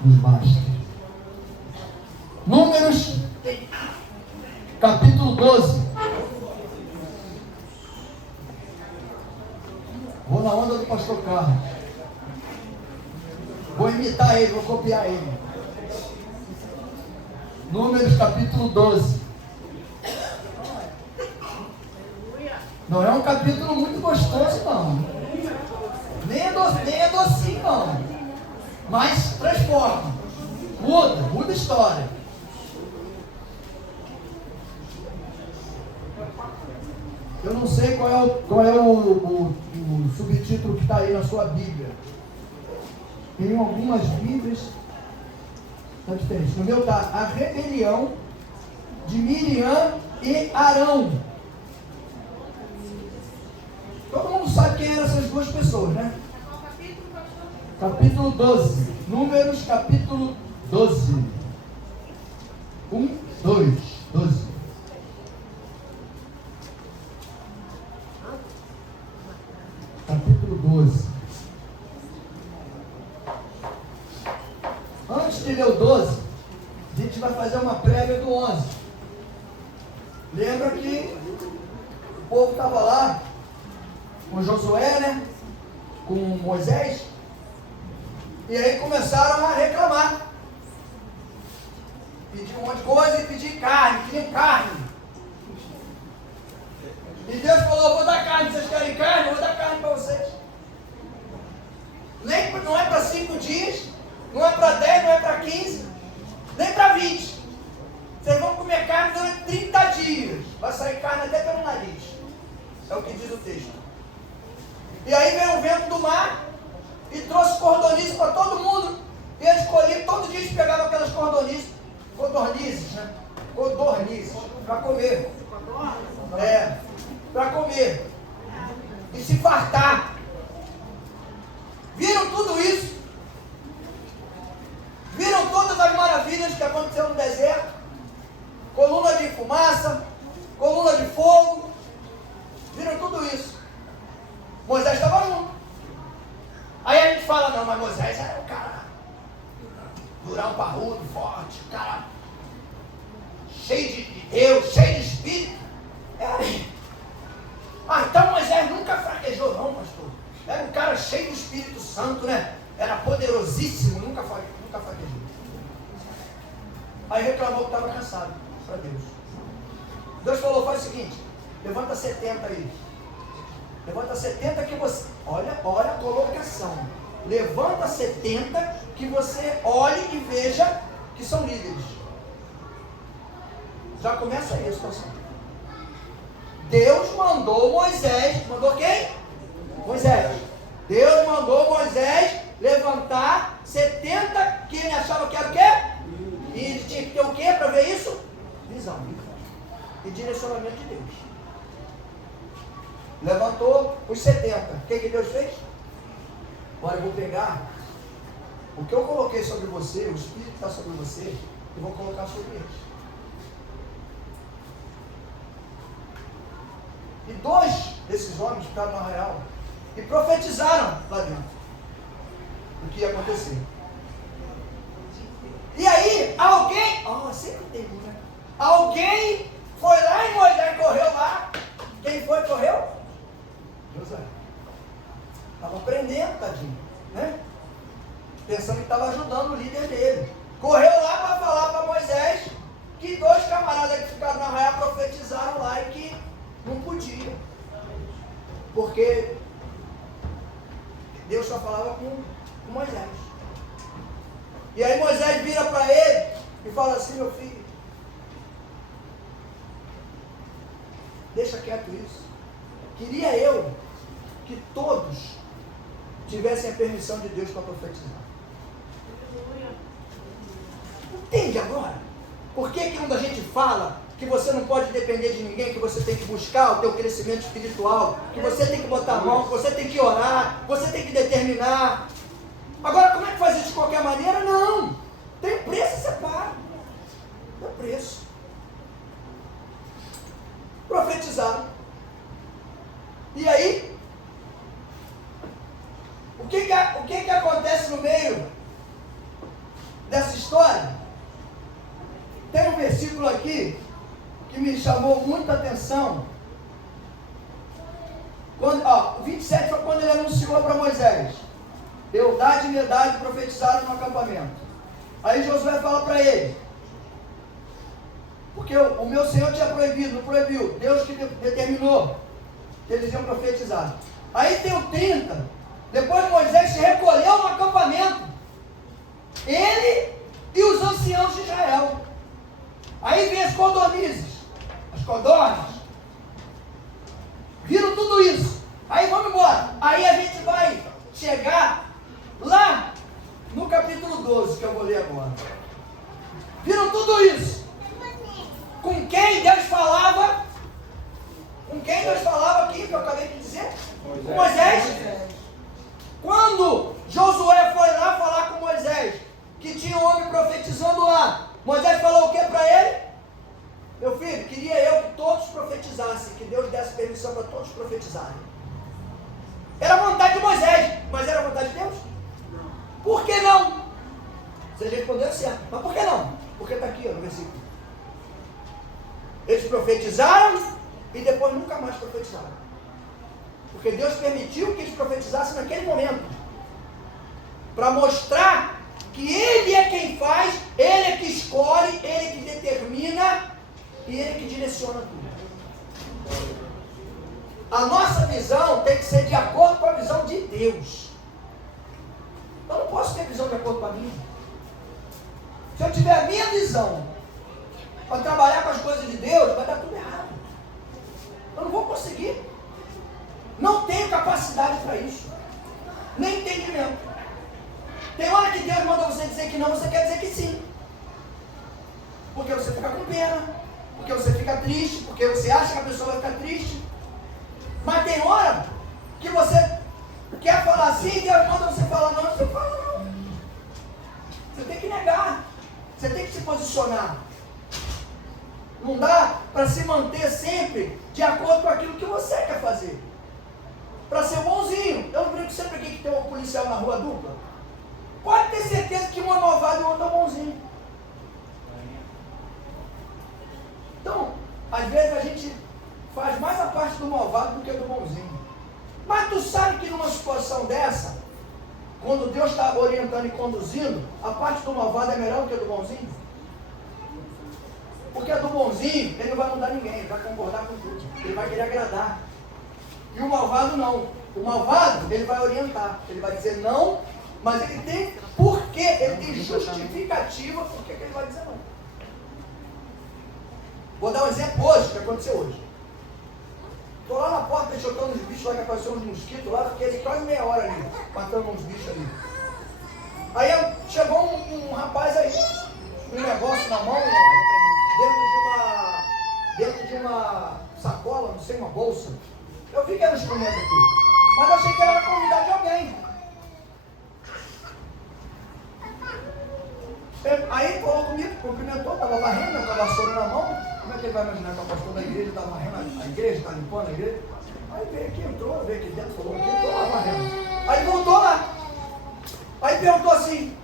nos basta. Números, capítulo 12. Vou na onda do pastor Carlos. Vou imitar ele, vou copiar ele. Números, capítulo 12. Não é um capítulo muito gostoso, não. Nem é docinho, não. Mas transforma. Muda a história. Eu não sei qual é o subtítulo que está aí na sua Bíblia. Tem algumas Bíblias, está diferente. No meu está a rebelião de Miriam e Arão. Todo mundo sabe quem eram essas duas pessoas, né? Capítulo 12. Números, capítulo 12. 1, 2, 12. Capítulo 12. Antes de ler o 12, a gente vai fazer uma prévia do 11. Lembra que o povo estava lá com Josué, né? Com Moisés. E aí começaram a reclamar. Pedir um monte de coisa e pedir carne, queriam carne. E Deus falou, vou dar carne, vocês querem carne? Eu vou dar carne para vocês. Não é para 5 dias, não é para 10, não é para 15, nem para 20. Vocês vão comer carne durante 30 dias. Vai sair carne até pelo nariz. É o que diz o texto. E aí veio o vento do mar e trouxe cordonices para todo mundo. E eles colhiam, todo dia eles pegavam aquelas codornizes, né? Codornizes, para comer. Para comer. E se fartar. Viram tudo isso? Viram todas as maravilhas que aconteceram no deserto? Coluna de fumaça, coluna de fogo. Viram tudo isso? Moisés estava junto. Aí a gente fala, não, mas Moisés era um cara durão, parrudo, forte, um cara cheio de Deus, cheio de Espírito. Então Moisés nunca fraquejou não, pastor. Era um cara cheio do Espírito Santo, né? Era poderosíssimo, nunca fraquejou. Aí reclamou que estava cansado para Deus. Deus falou, faz o seguinte, levanta 70 aí. Levanta 70 que você... Olha a colocação. Levanta 70 que você olhe e veja que são líderes. Já começa aí a situação. Deus mandou Moisés... Mandou quem? Moisés. Deus mandou Moisés levantar 70 que ele achava que era o quê? E ele tinha que ter o quê para ver isso? Visão. E direcionamento de Deus. Levantou os 70. O que Deus fez? Agora eu vou pegar o que eu coloquei sobre você, o Espírito que está sobre você, e vou colocar sobre eles. E 2 desses homens ficaram no arraial e profetizaram lá dentro o que ia acontecer. E aí, alguém, sempre tem, né? Alguém foi lá e Moisés correu lá. Quem foi que correu? Josué. Estava aprendendo, tadinho, né? Pensando que estava ajudando o líder dele. Correu lá para falar para Moisés que 2 camaradas que ficaram na arraial profetizaram lá e que não podia. Porque Deus só falava com Moisés. E aí Moisés vira para ele e fala assim, meu filho, deixa quieto isso. Queria eu que todos tivessem a permissão de Deus para profetizar. Entende agora? Por que quando a gente fala que você não pode depender de ninguém, que você tem que buscar o teu crescimento espiritual, que você tem que botar a mão, que você tem que orar, você tem que determinar. Agora, como é que faz isso de qualquer maneira? Não. Tem preço, você paga. Tem preço. Profetizaram. E aí, o que acontece no meio dessa história, tem um versículo aqui que me chamou muita atenção. O 27 foi quando ele anunciou para Moisés: Eldade e Medade profetizaram no acampamento. Aí Josué fala para ele, porque o meu Senhor tinha proibido, não proibiu, Deus que determinou que eles iam profetizar. Aí tem o 30, depois Moisés se recolheu no acampamento, ele e os anciãos de Israel. Aí vem as codornizes, as codornas, viram tudo isso. Aí vamos embora. Aí a gente vai chegar lá no capítulo 12, que eu vou ler agora. Viram tudo isso. Com quem Deus falava? Com quem Deus falava aqui, que eu acabei de dizer? Com Moisés. Quando Josué foi lá falar com Moisés, que tinha um homem profetizando lá, Moisés falou o que para ele? Meu filho, queria eu que todos profetizassem, que Deus desse permissão para todos profetizarem. Era a vontade de Moisés, mas era a vontade de Deus? Não. Por que não? Vocês responderam certo, mas por que não? Porque está aqui no versículo. Eles profetizaram e depois nunca mais profetizaram. Porque Deus permitiu que eles profetizassem naquele momento, para mostrar que Ele é quem faz, Ele é que escolhe, Ele é que determina e Ele é que direciona tudo. A nossa visão tem que ser de acordo com a visão de Deus. Eu não posso ter visão de acordo com a minha. Se eu tiver a minha visão para trabalhar com as coisas de Deus, vai dar tudo errado. Eu não vou conseguir. Não tenho capacidade para isso. Nem entendimento. Tem hora que Deus manda você dizer que não, você quer dizer que sim. Porque você fica com pena, porque você fica triste, porque você acha que a pessoa vai ficar triste. Mas tem hora que você quer falar sim e Deus manda você falar não, você fala não. Você tem que negar. Você tem que se posicionar. Não dá para se manter sempre de acordo com aquilo que você quer fazer. Para ser bonzinho. Eu não brinco sempre aqui que tem um policial na rua dupla. Pode ter certeza que um é malvado e o outro é bonzinho. Então, às vezes a gente faz mais a parte do malvado do que do bonzinho. Mas tu sabe que numa situação dessa, quando Deus está orientando e conduzindo, a parte do malvado é melhor do que a do bonzinho? Porque a do bonzinho, ele não vai mudar ninguém, ele vai concordar com tudo, ele vai querer agradar. E o malvado não. O malvado, ele vai orientar, ele vai dizer não, mas ele tem porquê, ele tem justificativa por que ele vai dizer não. Vou dar um exemplo hoje, que aconteceu hoje. Estou lá na porta, deixando uns bichos lá, que apareceu uns mosquitos lá, fiquei quase meia hora ali, matando uns bichos ali. Aí chegou um rapaz aí, com um negócio na mão, dentro de uma sacola, não sei, uma bolsa. Eu vi que era um instrumento aqui, mas eu achei que era convidado de alguém. Aí falou comigo, cumprimentou, estava varrendo, com a vassoura na mão. Como é que ele vai imaginar que o pastor da igreja está varrendo a igreja, está limpando a igreja? Aí veio aqui, entrou, veio aqui dentro, falou aqui, estou lá varrendo. Aí voltou lá. Aí perguntou assim,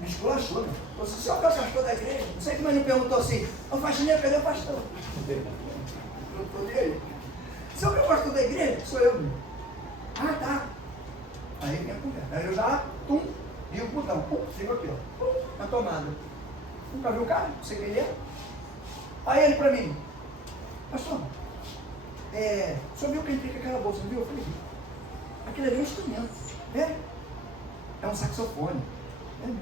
me esculachou, né? Falou assim, senhor é o pastor da igreja? Não sei como ele perguntou assim, ô faxineiro, cadê o pastor? Eu falei, aí. Senhor é o pastor da igreja? Sou eu. Ah, tá. Aí vem a conversa. Aí eu já, vi o botão, sigo aqui, ó, na tomada. Nunca viu o cara? Não sei quem ele é. Aí ele pra mim, pastor, o senhor viu quem fica aquela bolsa, não viu? Eu falei, aquele ali é um instrumento. É um saxofone. É mesmo.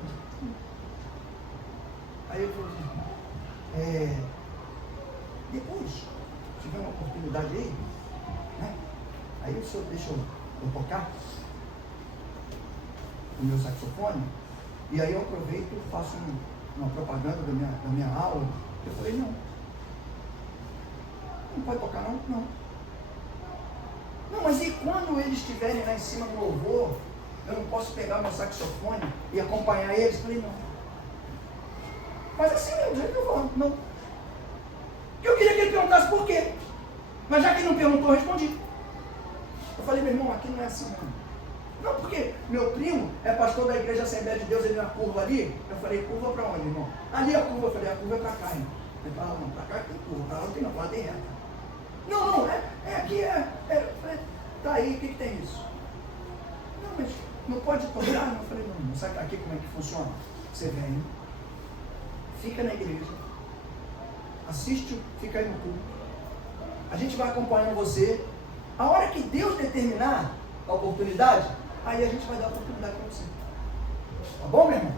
Aí eu falei assim, depois, se tiver uma oportunidade aí, né? Aí o senhor deixa eu tocar o meu saxofone, e aí eu aproveito e faço uma propaganda da minha aula. Eu falei, não pode tocar não? Não, mas e quando eles estiverem lá em cima do louvor, eu não posso pegar meu saxofone e acompanhar eles? Eu falei, não. Mas assim mesmo, jeito que eu vou, não. Porque eu queria que ele perguntasse por quê. Mas já que ele não perguntou, eu respondi. Eu falei, meu irmão, aqui não é assim não. Não, porque meu primo é pastor da igreja Assembleia de Deus, ele na curva ali. Eu falei, curva para onde, irmão? Ali a curva, eu falei, a curva é para cá, irmão. Ele falou, não, para cá tem curva, para lá não tem não, para lá tem reta. Não, é aqui, tá aí, o que tem isso? Não, mas não pode tocar? Eu falei, não, sabe aqui como é que funciona? Você vem, fica na igreja, assiste, fica aí no culto. A gente vai acompanhando você. A hora que Deus determinar a oportunidade, aí a gente vai dar a oportunidade para você. Tá bom, meu irmão?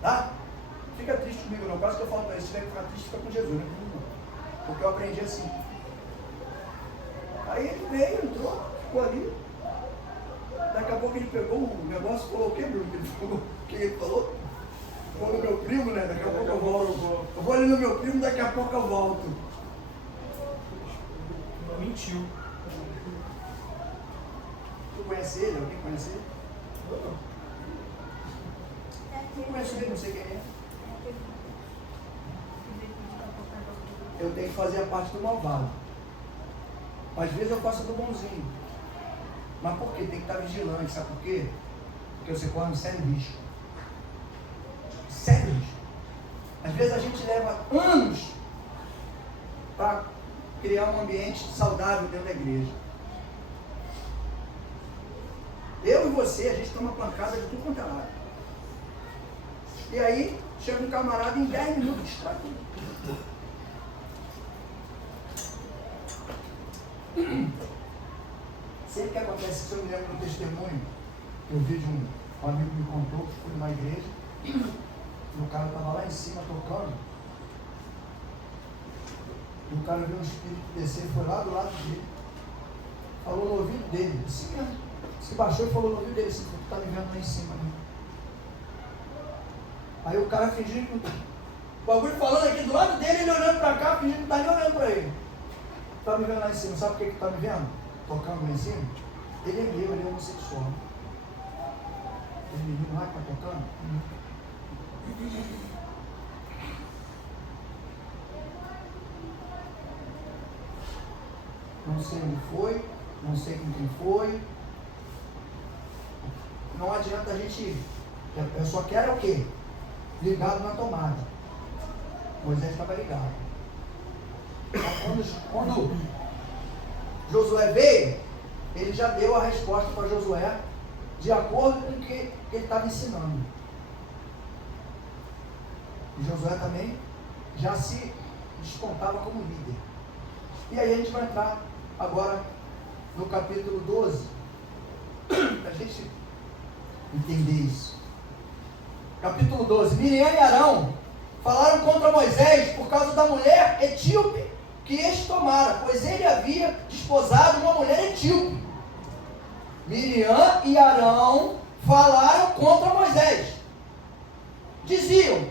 Tá? Fica triste comigo não. Quase que eu falo para ele, se tiver que ficar triste, fica com Jesus, né? Porque eu aprendi assim. Aí ele veio, entrou, ficou ali. Daqui a pouco ele pegou o negócio e falou, o que, Bruno? Ele falou, o que ele falou? Vou no meu primo, né? Daqui a pouco eu volto. Eu vou ali no meu primo, daqui a pouco eu volto. Mentiu. Tu conhece ele? Alguém conhece ele? Não conheço ele, não sei quem é. Eu tenho que fazer a parte do malvado. Às vezes eu faço do bonzinho. Mas por quê? Tem que estar vigilante, sabe por quê? Porque você corre um sério risco. Sério risco. Às vezes a gente leva anos para criar um ambiente saudável dentro da igreja. Eu e você, a gente toma pancada de tudo quanto é lado. E aí, chega um camarada em 10 minutos, destrói tudo. Sempre que acontece, se eu me lembro do testemunho, que eu vi de um amigo me contou, que foi numa igreja, e o cara estava lá em cima tocando, e o cara viu um espírito descer, foi lá do lado dele, falou no ouvido dele, assim mesmo, se baixou e falou no ouvido dele, assim, tu tá me vendo lá em cima, né? Aí o cara fingindo que o bagulho falando aqui do lado dele, ele olhando pra cá, fingindo que não tá nem olhando pra ele. Tá me vendo lá em cima, sabe por que tá me vendo? Tocando lá em cima? Ele é meu, ele é homossexual. Ele menino lá que tá tocando? Não sei onde foi, não sei com quem foi. Não adianta a gente. Eu só quero o quê? Ligado na tomada. Moisés estava ligado. Quando Josué veio, ele já deu a resposta para Josué de acordo com o que ele estava ensinando. E Josué também já se despontava como líder. E aí a gente vai entrar agora no capítulo 12, para a gente entender isso. Capítulo 12. Miriam e Arão falaram contra Moisés por causa da mulher etíope que este tomara, pois ele havia desposado uma mulher etíope. Miriam e Arão falaram contra Moisés. Diziam,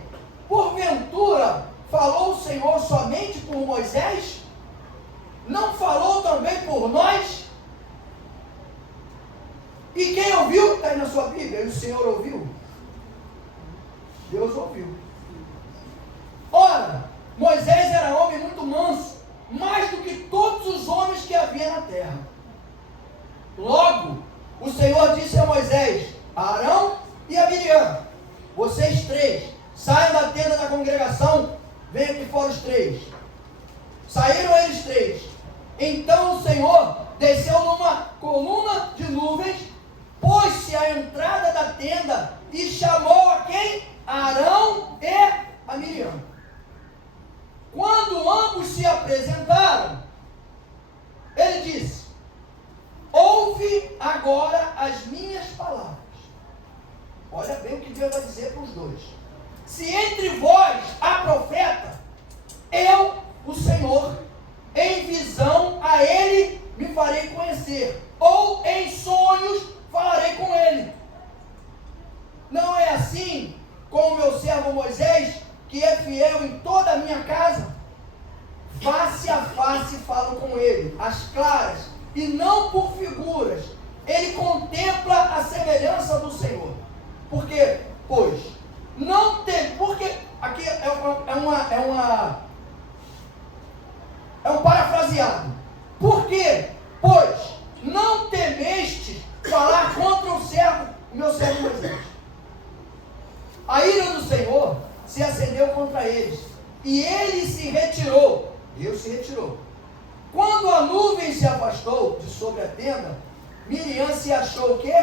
porventura falou o Senhor somente por Moisés? Não falou também por nós? E quem ouviu? Está aí na sua Bíblia. E o Senhor ouviu? Deus ouviu. Ora, Moisés era homem muito manso, mais do que todos os homens que havia na terra. Logo, o Senhor disse a Moisés, a Arão e a Miriam, vocês três, saiam da tenda da congregação, venham aqui fora os três. Saíram eles três. Então o Senhor desceu numa coluna de nuvens, pôs-se à entrada da tenda e chamou a quem? Arão e a Miriam. Quando ambos se apresentaram, ele disse, ouve agora as minhas palavras. Olha bem o que Deus vai dizer para os dois. Se entre vós há profeta, eu, o Senhor, em visão a ele me farei conhecer, ou em sonhos falarei com ele. Não é assim com o meu servo Moisés, que é fiel em toda a minha casa? Face a face falo com ele, às claras, e não por figuras. Ele contempla a semelhança do Senhor. Porque, pois, não tem, porque aqui é um parafraseado. Por quê? Pois não temeste falar contra o meu servo Moisés. A ira do Senhor se acendeu contra eles, e ele se retirou. Deus se retirou. Quando a nuvem se afastou de sobre a tenda, Miriam se achou o quê?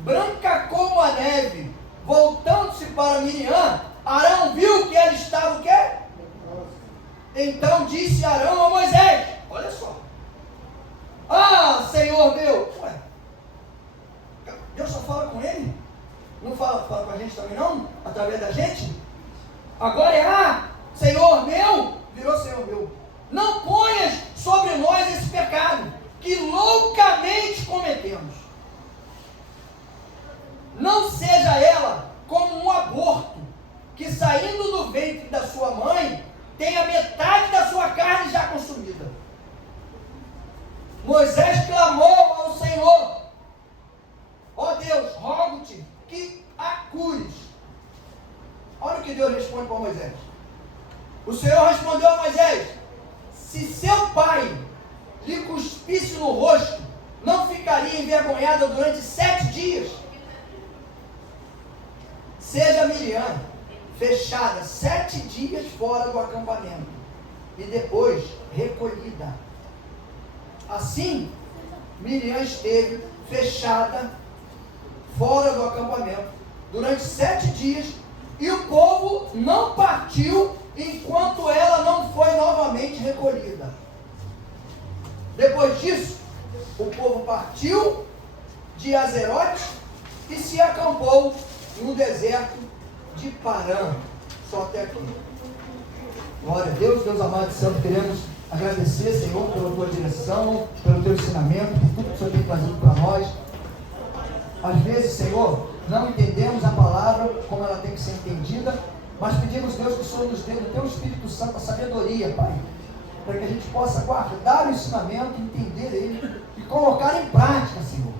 Branca como a neve. Voltando-se para Miriam, Arão viu que ela estava o quê? Então disse Arão a Moisés, olha só. Ah, Senhor meu. Ué, Deus só fala com ele? Não fala com a gente também não? Através da gente? Agora é Senhor meu, virou Senhor meu. Não ponhas sobre nós esse pecado que loucamente cometemos. Não seja ela como um aborto, que saindo do ventre da sua mãe, tenha metade da sua carne já consumida. Moisés clamou ao Senhor, ó Deus, rogo-te que a cures. Olha o que Deus responde para Moisés. O Senhor respondeu a Moisés, se seu pai lhe cuspisse no rosto, não ficaria envergonhada durante 7 dias? Seja Miriam fechada 7 dias fora do acampamento e depois recolhida. Assim, Miriam esteve fechada fora do acampamento durante 7 dias e o povo não partiu enquanto ela não foi novamente recolhida. Depois disso, o povo partiu de Azerote e se acampou no deserto de Parã. Só até aqui. Glória a Deus, Deus amado e santo, queremos agradecer, Senhor, pela tua direção, pelo teu ensinamento, por tudo que o Senhor tem trazido para nós. Às vezes, Senhor, não entendemos a palavra como ela tem que ser entendida, mas pedimos, Deus, que o Senhor nos dê do teu Espírito Santo a sabedoria, Pai, para que a gente possa guardar o ensinamento, entender ele e colocar em prática, Senhor.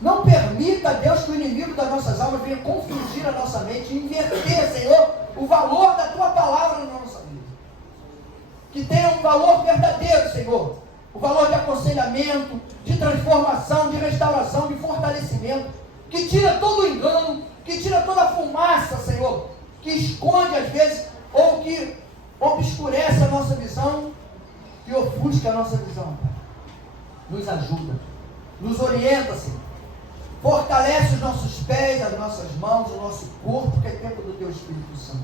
Não permita, Deus, que o inimigo das nossas almas venha confundir a nossa mente e inverter, Senhor, o valor da tua palavra na nossa vida. Que tenha um valor verdadeiro, Senhor. O valor de aconselhamento, de transformação, de restauração, de fortalecimento. Que tira todo o engano, que tira toda a fumaça, Senhor, que esconde às vezes, ou que obscurece a nossa visão, que ofusca a nossa visão, Pai. Nos ajuda, nos orienta, Senhor. Fortalece os nossos pés, as nossas mãos, o nosso corpo, que é tempo do teu Espírito Santo.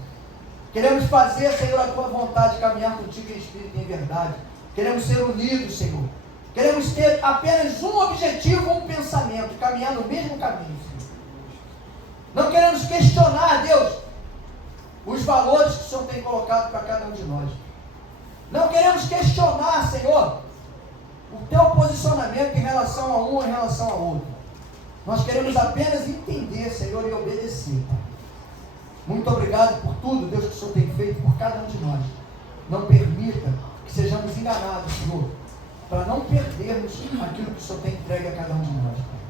Queremos fazer, Senhor, a tua vontade, caminhar contigo em espírito e em verdade. Queremos ser unidos, Senhor. Queremos ter apenas um objetivo, um pensamento, caminhar no mesmo caminho, Senhor. Não queremos questionar, Deus, os valores que o Senhor tem colocado para cada um de nós. Não queremos questionar, Senhor, o teu posicionamento em relação a um, em relação a outro. Nós queremos apenas entender, Senhor, e obedecer, Pai. Muito obrigado por tudo, Deus, que o Senhor tem feito por cada um de nós. Não permita que sejamos enganados, Senhor, para não perdermos aquilo que o Senhor tem entregue a cada um de nós, Pai.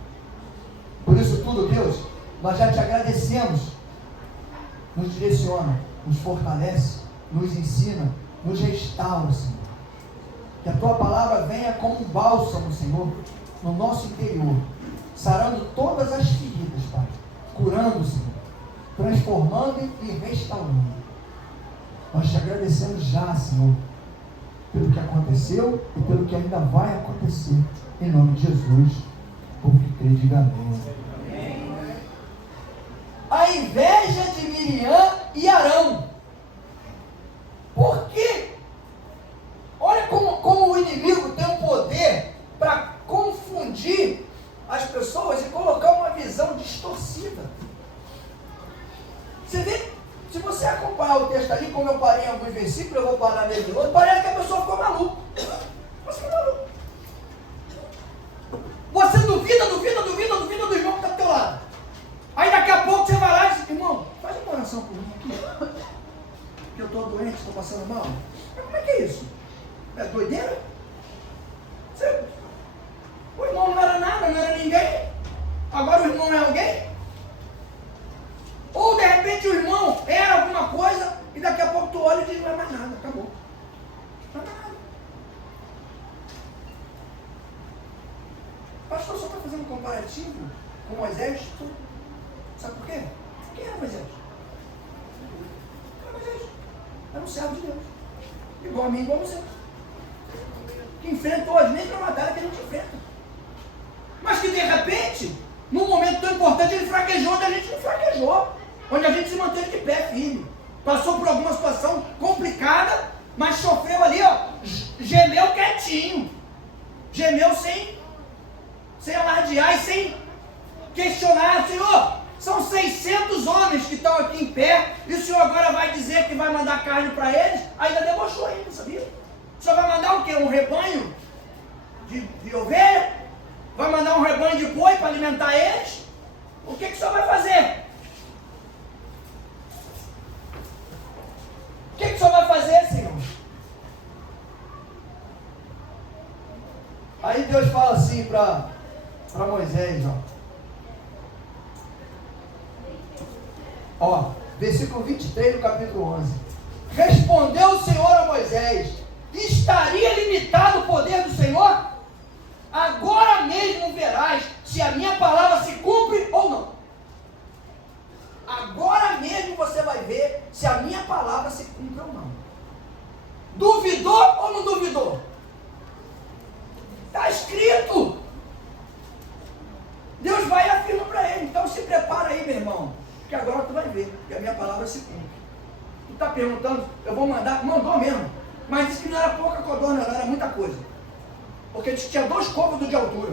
Por isso tudo, Deus, nós já te agradecemos. Nos direciona, nos fortalece, nos ensina, nos restaura, Senhor. Que a tua palavra venha como um bálsamo, Senhor, no nosso interior, sarando todas as feridas, Pai, curando, Senhor, transformando e restaurando. Nós te agradecemos já, Senhor, pelo que aconteceu e pelo que ainda vai acontecer, em nome de Jesus, porque crê, diga amém. A inveja de Miriam e Arão. Por quê? Olha como o inimigo tem um poder para confundir as pessoas e colocar uma visão distorcida. Você vê, se você acompanhar o texto ali, como eu parei em alguns versículos, eu vou parar nele de outro, parece que a pessoa ficou maluca. Você ficou maluco. Você duvida do irmão que está do teu lado. Aí daqui a pouco você vai lá e diz, irmão, faz uma oração por mim aqui. Que eu estou doente, estou passando mal. Mas como é que é isso? É doideira? O irmão não era nada, não era ninguém. Agora o irmão é alguém? Ou de repente o irmão era alguma coisa e daqui a pouco tu olha e diz, não é mais nada, acabou. Não é mais nada. Pastor, só está fazendo um comparativo comparativo com Moisés, sabe por quê? Quem era Moisés? Era um servo de Deus. Igual a mim, igual a você. Que enfrentou as mesmas batalhas que a gente enfrenta. Mas que de repente, num momento tão importante, ele fraquejou, onde a gente não fraquejou. Onde a gente se manteve de pé firme. Passou por alguma situação complicada, mas sofreu ali, ó, gemeu quietinho. Gemeu sem alardear e sem questionar. Senhor, são 600 homens que estão aqui em pé, e o Senhor agora vai dizer que vai mandar carne para eles? Ainda debochou ainda, sabia? O Senhor vai mandar o quê? Um rebanho de ovelha? Vai mandar um rebanho de boi para alimentar eles? O que o Senhor vai fazer? O que o Senhor vai fazer, Senhor? Aí Deus fala assim para Moisés, ó, versículo 23 do capítulo 11. Respondeu o Senhor a Moisés: estaria limitado o poder do Senhor? Agora mesmo verás se a minha palavra se cumpre ou não. Agora mesmo você vai ver se a minha palavra se cumpre ou não. Duvidou ou não duvidou? Está escrito. Deus vai e afirma para ele. Então se prepara aí, meu irmão, que agora tu vai ver que a minha palavra se cumpre. Tu está perguntando, eu vou mandar, mandou mesmo, mas disse que não era pouca codorna, não era muita coisa, porque disse que tinha 2 côvados de altura.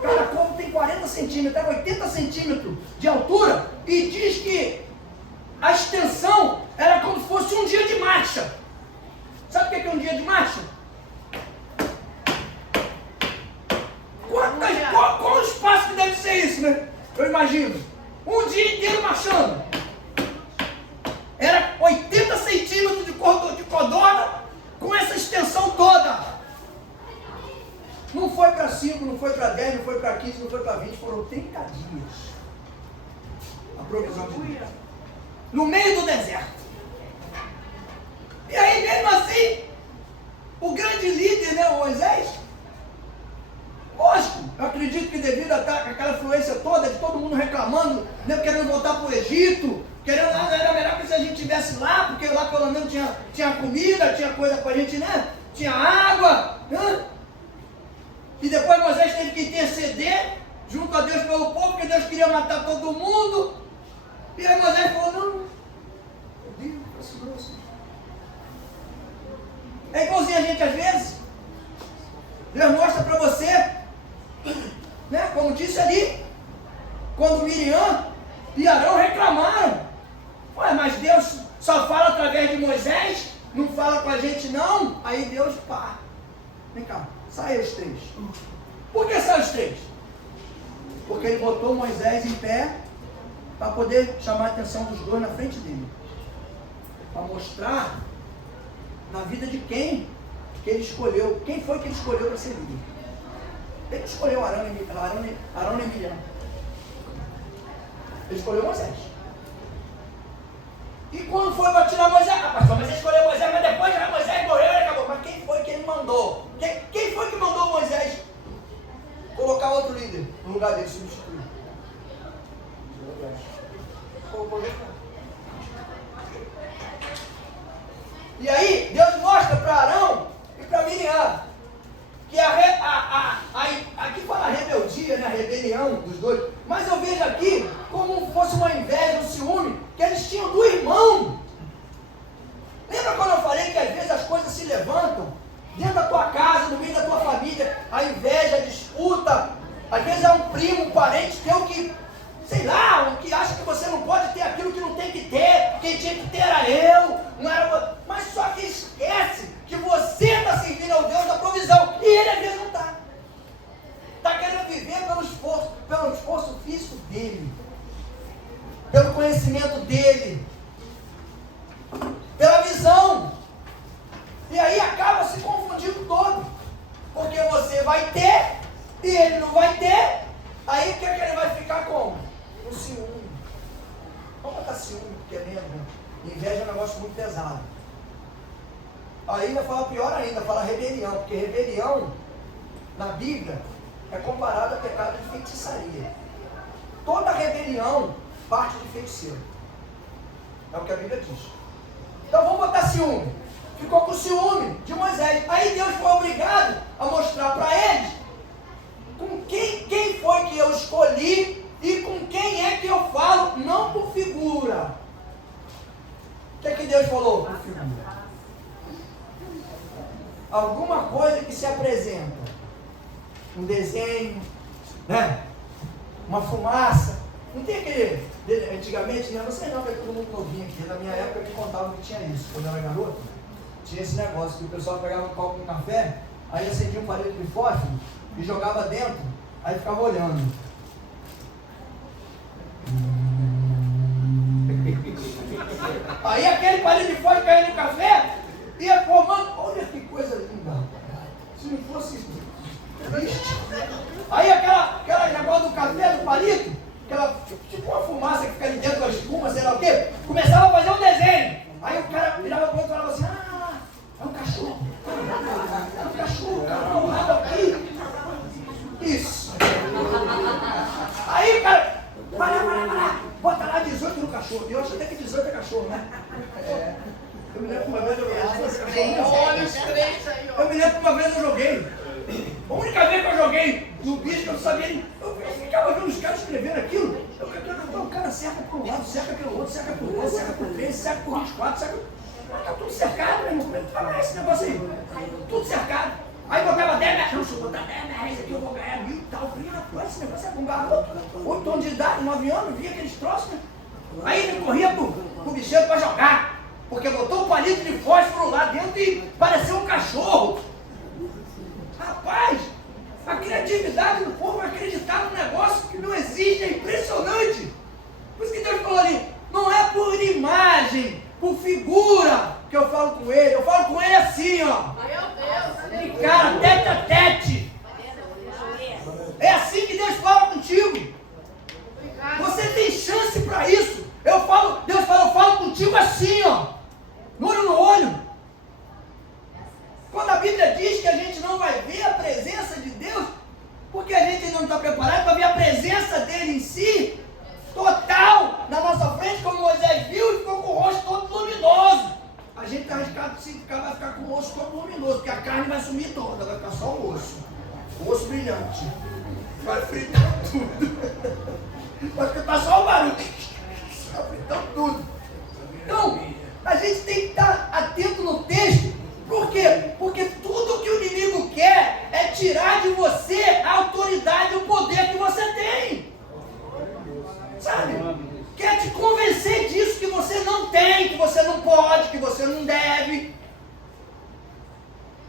Cada côvado tem 40 centímetros, até 80 centímetros de altura, e diz que a extensão era como se fosse um dia de marcha. Sabe o que é um dia de marcha? Qual o espaço que deve ser isso, né? Eu imagino. Um dia inteiro marchando. Era 80 centímetros de codorna com essa extensão toda. Não foi para 5, não foi para 10, não foi para 15, não foi para 20, foram 30 dias. A provisão de Deus. No meio do deserto. E aí, mesmo assim, o grande líder, né, o Moisés, lógico, eu acredito que devido àquela influência toda, de todo mundo reclamando, né, querendo voltar para o Egito, querendo, era melhor que se a gente estivesse lá, porque lá pelo menos tinha comida, tinha coisa para a gente, né? Tinha água, né? E depois Moisés teve que interceder junto a Deus pelo povo, porque Deus queria matar todo mundo. E aí Moisés falou, não, Deus, é igualzinho a gente às vezes. Deus mostra para você, né, como disse ali, quando Miriam e Arão reclamaram. Ué, mas Deus só fala através de Moisés, não fala com a gente não. Aí Deus, pá, vem cá, sai os 3. Por que sai os 3? Porque ele botou Moisés em pé para poder chamar a atenção dos 2 na frente dele, para mostrar na vida de quem que ele escolheu. Quem foi que ele escolheu para ser líder? Ele escolheu Arão e Miriam. Ele escolheu Moisés. E quando foi para tirar Moisés, pastor, mas ele escolheu Moisés, mas depois já Moisés morreu e acabou. Mas quem foi que ele mandou? Quem foi que mandou Moisés colocar outro líder no lugar dele, substituir? E aí, Deus mostra para Arão e para Miriam que aqui fala a rebeldia, né? A rebelião dos 2, mas eu vejo aqui como fosse uma inveja, um ciúme, que eles tinham do irmão. Lembra quando eu falei que às vezes as coisas se levantam dentro da tua casa, no meio da tua família, a inveja, a disputa, às vezes é um primo, um parente teu que, sei lá, que acha que você não pode ter aquilo que não tem que ter, quem tinha que ter era eu, não era, mas só que esquece que você está servindo ao Deus da provisão, e ele às vezes não está. Está querendo viver pelo esforço físico dele, pelo conhecimento dele, pela visão. E aí acaba se confundindo todo, porque você vai ter e ele não vai ter. Aí o que é que ele vai ficar como? No ciúme. Vamos botar ciúme, porque é mesmo. Inveja é um negócio muito pesado. Aí ainda fala pior ainda, fala rebelião, porque rebelião na Bíblia é comparado a pecado de feitiçaria. Toda rebelião parte de feiticeiro. É o que a Bíblia diz. Então vamos botar ciúme. Ficou com ciúme de Moisés. Aí Deus foi obrigado a mostrar para eles com quem foi que eu escolhi e com quem é que eu falo, não por figura. O que é que Deus falou por figura? Alguma coisa que se apresenta. Um desenho, né? Uma fumaça. Não tem aquele... Antigamente, eu não sei não, porque todo mundo novinho aqui. Na minha época me contavam que tinha isso. Quando eu era garoto, tinha esse negócio que o pessoal pegava um copo de café, aí acendia um palito de fósforo e jogava dentro, aí ficava olhando. Aí aquele palito de fósforo caía no café, ia formando. Olha que coisa linda. Se não fosse triste. Aí aquela negócio do café, do palito, tipo uma fumaça que fica ali dentro da espuma, sei lá o quê, começava a fazer um desenho. Aí o cara virava pro outro e falava assim, é um cachorro. É um cachorro, cara, porrada aqui. Isso. Aí o cara, vai lá, bota lá 18 no cachorro. E eu acho até que 18 é cachorro, né? Eu me lembro que uma vez eu joguei. A única vez que eu joguei no bicho que eu sabia, eu ficava vendo os caras escrevendo aquilo. O cara cerca por um lado, cerca pelo outro, cerca por 2, cerca por 3, cerca por 24, cerca. Tá tudo cercado, meu irmão. Como é que fala esse negócio aí? Tudo cercado. Aí botava 10 reais, não, se eu botar 10 reais aqui eu vou ganhar 1.000 e tal. Eu falei, rapaz, esse negócio é com um garoto, 8 anos de idade, 9 anos, via aqueles troços, né? Aí ele corria pro bicheiro pra jogar, porque botou um palito de fósforo lá dentro e pareceu um cachorro. Rapaz, a criatividade do povo é acreditar num negócio que não existe, é impressionante. Por isso que Deus falou ali, não é por imagem, por figura que eu falo com ele. Eu falo com ele assim, ó. De cara, tete a tete. É assim que Deus fala contigo. Você tem chance para isso. Deus fala, eu falo contigo assim, ó. Olho no olho. Quando a Bíblia diz que a gente não vai ver a presença de Deus, porque a gente não está preparado para ver a presença dele em si, total, na nossa frente, como Moisés viu, e ficou com o rosto todo luminoso. A gente está arriscado se ficar, vai ficar com o rosto todo luminoso, porque a carne vai sumir toda, vai ficar só o osso brilhante. Vai fritar tudo. Vai ficar só o barulho. Vai fritar tudo. Então, a gente tem que estar atento no texto. Por quê? Porque tudo que o inimigo quer é tirar de você a autoridade e o poder que você tem. Sabe? Quer te convencer disso que você não tem, que você não pode, que você não deve.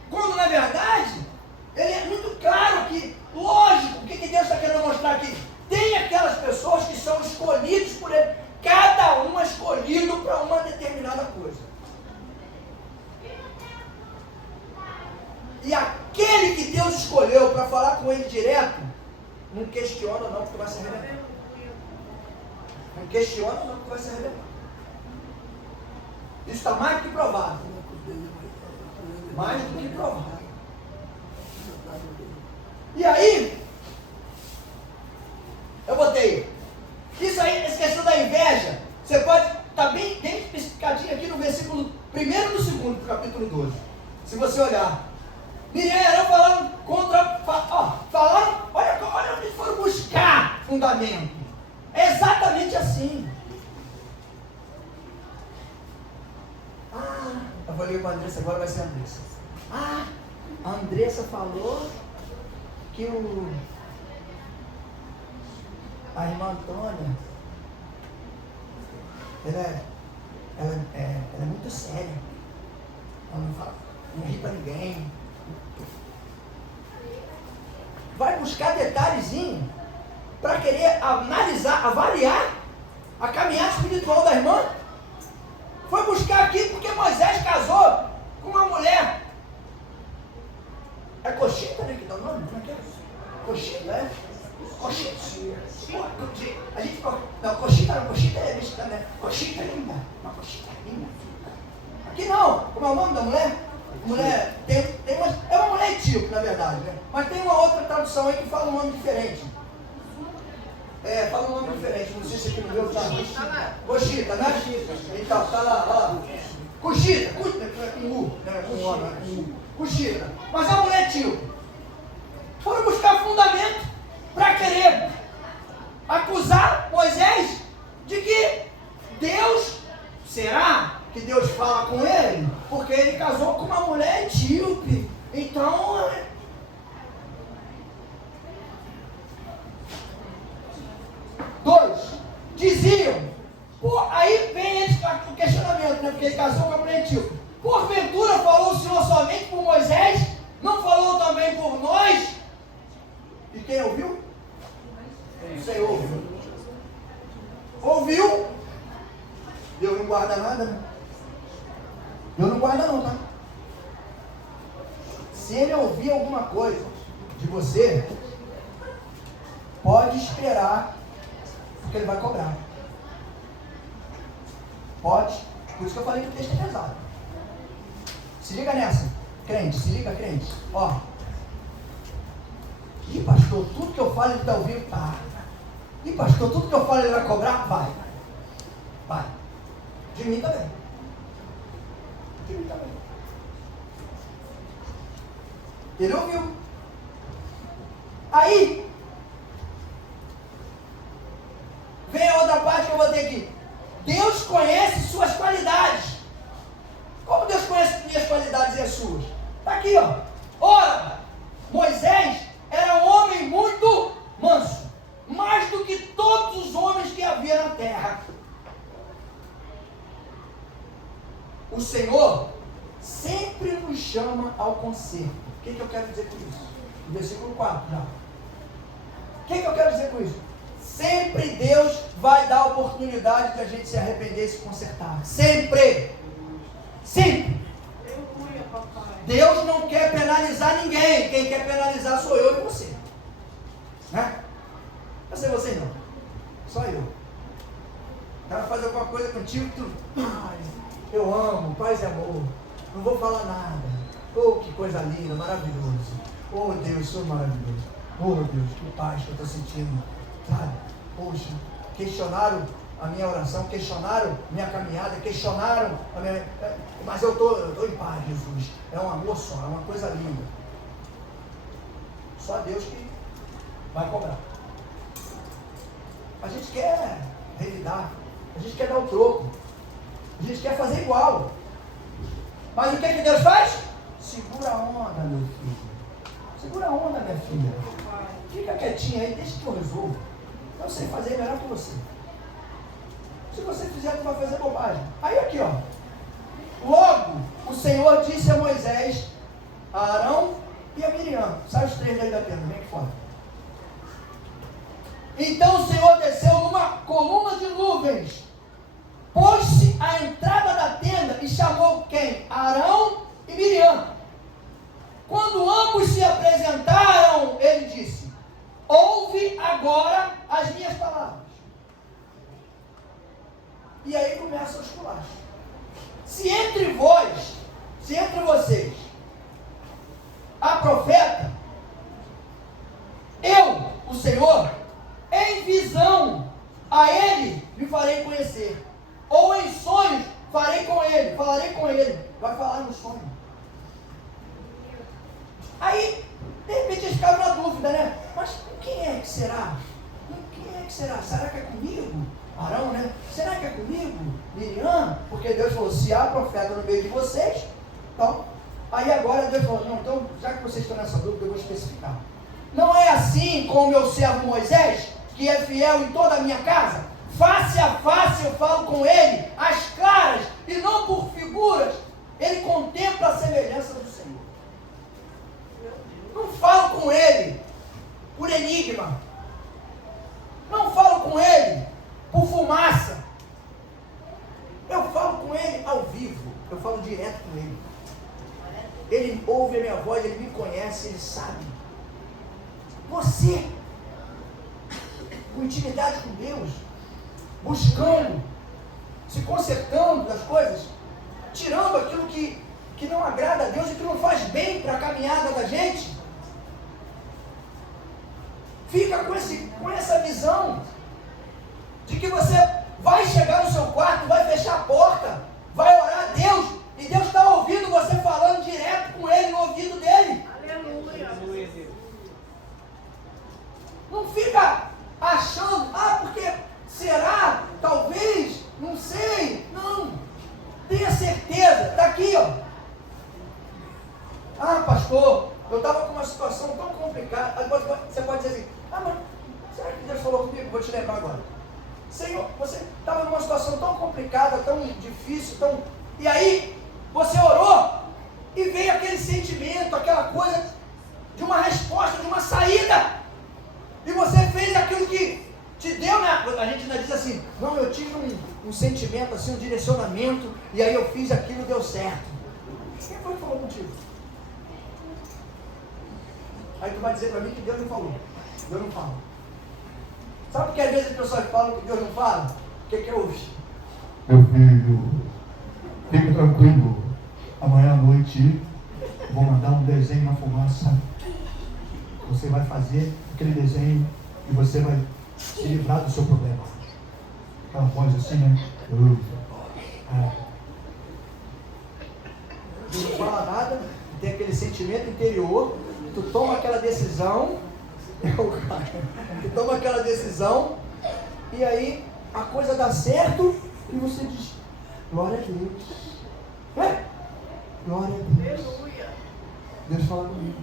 Quando na verdade, ele é muito claro que, lógico, o que Deus está querendo mostrar aqui? Tem aquelas pessoas que são escolhidas por ele, cada um é escolhido para uma determinada coisa. E aquele que Deus escolheu para falar com ele direto, não questiona não, porque vai se arrebentar. Não questiona não, porque vai se arrebentar. Isso está mais do que provado. Mais do que provado. E aí, eu botei. Isso aí, essa questão da inveja, você pode estar bem especificadinho aqui no versículo 1 e no 2º, capítulo 12. Se você olhar. Miriam e Arão falaram contra. Falaram, olha onde foram buscar fundamento. É exatamente assim. Eu falei para a Andressa, agora vai ser a Andressa. A Andressa falou que a irmã Antônia, ela é muito séria. Ela não fala, não ri para ninguém. Vai buscar detalhezinho para querer analisar, avaliar a caminhada espiritual da irmã. Foi buscar aqui porque Moisés casou com uma mulher. É Coxita, né? Que dá o nome? Como é que é? Coxita, é? Coxita. A gente não, Coxita é mexicana, né? Coxita linda. Uma Coxita linda. Aqui não. Como é o nome da mulher? Mulher, é uma mulher etíope, na verdade, né? Mas tem uma outra tradução aí que fala o nome nome diferente. Fala um nome diferente. Não sei se aqui no meu está. Coxita, né? Então, tá lá. Coxita. Com U. Coxita. Mas a mulher tio. Foram buscar fundamento para querer acusar Moisés de que Deus, será que Deus fala com ele? Porque ele casou com uma mulher etíope. Então, diziam, aí vem o questionamento, né? Porque ele casou com a mulher etíope. Porventura falou o Senhor somente por Moisés? Não falou também por nós? E quem ouviu? O Senhor ouviu. Ouviu? Deus não guarda nada, né? Deus não guarda não, tá? Se ele ouvir alguma coisa de você, pode esperar, porque ele vai cobrar. Pode. Por isso que eu falei que o texto é pesado. Se liga nessa, crente, se liga, crente. Ó. Ih, pastor, tudo que eu falo ele está ouvindo? Tá. Ih, pastor, tudo que eu falo ele vai cobrar? Vai. Vai. De mim também. De mim também. Ele ouviu. Aí, vem a outra parte que eu vou ter aqui. Deus conhece suas qualidades. Como Deus conhece minhas qualidades e as suas? Está aqui, ó. Ora, Moisés era um homem muito manso, mais do que todos os homens que havia na terra. O Senhor sempre nos chama ao conserto. O que eu quero dizer com isso? No versículo 4 já. O que eu quero dizer com isso? Sempre Deus vai dar a oportunidade de a gente se arrepender e se consertar. Sempre. Sempre. Deus não quer penalizar ninguém. Quem quer penalizar sou eu e você. Né? Não sei você não. Só eu. O cara faz alguma coisa contigo, tu... Ai, eu amo, paz e amor. Não vou falar nada. Oh, que coisa linda, maravilhoso. Oh, Deus, sou maravilhoso. Oh, Deus, que paz que eu estou sentindo. Sabe? Poxa, questionaram a minha oração, questionaram minha caminhada, questionaram a minha... Mas eu estou em paz, Jesus. É um amor só, é uma coisa linda. Só Deus que vai cobrar. A gente quer revidar, a gente quer dar o troco, a gente quer fazer igual. Mas o que Deus faz? Segura a onda, meu filho. Segura a onda, minha filha. Fica quietinha aí, deixa que eu resolvo. Eu sei fazer melhor que você. Se você fizer, tu vai fazer bobagem. Aí aqui, ó. Logo, o Senhor disse a Moisés, a Arão e a Miriam. Sai os três daí da tenda, vem aqui fora. Então o Senhor desceu numa coluna de nuvens, pôs-se à entrada da tenda e chamou quem? Arão e Miriam. Quando ambos se apresentaram, ele disse, ouve agora as minhas palavras. E aí começa o esculacho. Se entre vocês, há profeta, eu, o Senhor, em visão a ele me farei conhecer, ou em sonhos falarei com ele, vai falar no sonho. Aí, de repente eles ficaram na dúvida, né? Mas quem é que será? Quem é que será? Será que é comigo? Arão, né? Será que é comigo? Miriam? Porque Deus falou, se há profeta no meio de vocês, então, aí agora Deus falou, não, então, já que vocês estão nessa dúvida, eu vou especificar. Não é assim com o meu servo Moisés, que é fiel em toda a minha casa? Face a face eu falo com ele, às claras, e não por figuras. Ele contempla a semelhança do Senhor. Não falo com ele por enigma. Não falo com ele por fumaça. Eu falo com ele ao vivo. Eu falo direto com ele. Ele ouve a minha voz, ele me conhece, ele sabe. Você, com intimidade com Deus, buscando, se consertando das coisas, tirando aquilo que não agrada a Deus e que não faz bem para a caminhada da gente. fica com essa visão de que você vai chegar no seu quarto, vai fechar a porta, vai orar a Deus, e Deus está ouvindo você falando direto com Ele no ouvido dele. Aleluia. Não fica achando, porque será, talvez, não sei. Não, tenha certeza, está aqui, ó. Pastor, eu estava com uma situação tão complicada. Você pode dizer assim, mas será que Deus falou comigo? Vou te lembrar agora. Senhor, você estava numa situação tão complicada, tão difícil, e aí você orou e veio aquele sentimento, aquela coisa de uma resposta, de uma saída, e você fez aquilo que te deu, né? A gente ainda diz assim, não, eu tive um sentimento, assim, um direcionamento, e aí eu fiz aquilo e deu certo. Quem foi que falou contigo? Aí tu vai dizer para mim que Deus não falou. Deus não fala. Sabe por que às vezes as pessoas falam que Deus não fala? O que é hoje? Meu filho, fique tranquilo. Amanhã à noite vou mandar um desenho na fumaça. Você vai fazer aquele desenho e você vai se livrar do seu problema. Aquela voz assim, né? Não fala nada, tem aquele sentimento interior, tu toma aquela decisão, e aí a coisa dá certo e você diz, glória a Deus. Glória a Deus. Deus fala comigo.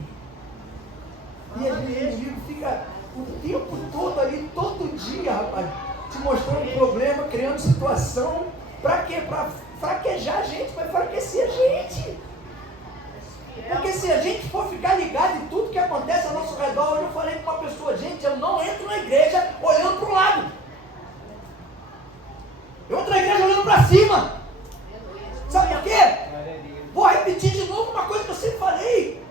E às vezes o inimigo fica o tempo todo ali, todo dia, rapaz, te mostrando um problema, criando situação. Pra quê? Pra fraquejar a gente, vai enfraquecer a gente. Porque se a gente for ficar ligado em tudo que acontece ao nosso redor, hoje eu falei com uma pessoa, gente, eu não entro na igreja olhando para o lado. Eu entro na igreja olhando para cima. Sabe por quê? Vou repetir de novo uma coisa que eu sempre falei.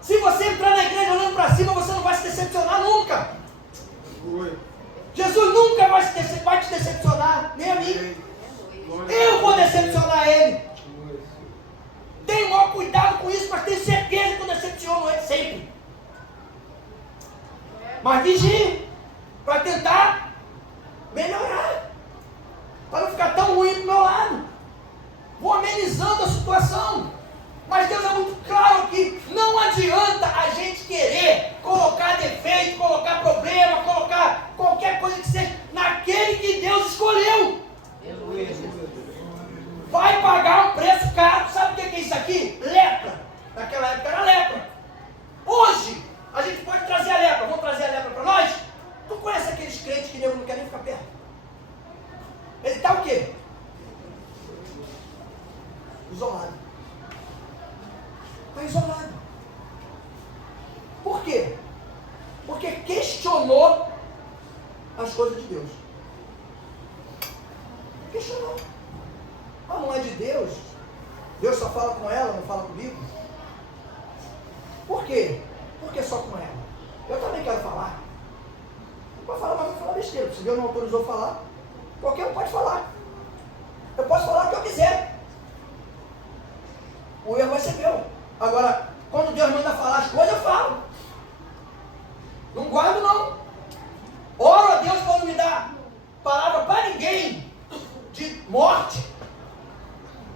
Se você entrar na igreja olhando para cima, você não vai se decepcionar nunca. Jesus nunca vai te decepcionar, nem a mim. Eu vou decepcionar ele. Tenho o maior cuidado com isso, mas tenho certeza que eu decepciono ele sempre. Mas vigie para tentar melhorar, para não ficar tão ruim do meu lado. Vou amenizando a situação. Mas Deus é muito claro que não adianta a gente querer colocar defeito, colocar problema, colocar qualquer coisa que seja naquele que Deus escolheu. Vai pagar um preço caro. Sabe o que é isso aqui? Lepra. Naquela época era lepra. Hoje, a gente pode trazer a lepra. Vamos trazer a lepra para nós? Tu conhece aqueles crentes que Deus não quer nem ficar perto? Ele está o quê? Isolado. Está isolado. Por quê? Porque questionou as coisas de Deus. Questionou. Não é de Deus. Deus só fala com ela, não fala comigo. Por quê? Por que só com ela? Eu também quero falar. Não pode falar, mas vou falar besteira. Se Deus não autorizou falar, qualquer um pode falar. Eu posso falar o que eu quiser. O erro vai ser meu. Agora, quando Deus manda falar as coisas, eu falo. Não guardo, não. Oro a Deus quando me dá palavra para ninguém de morte.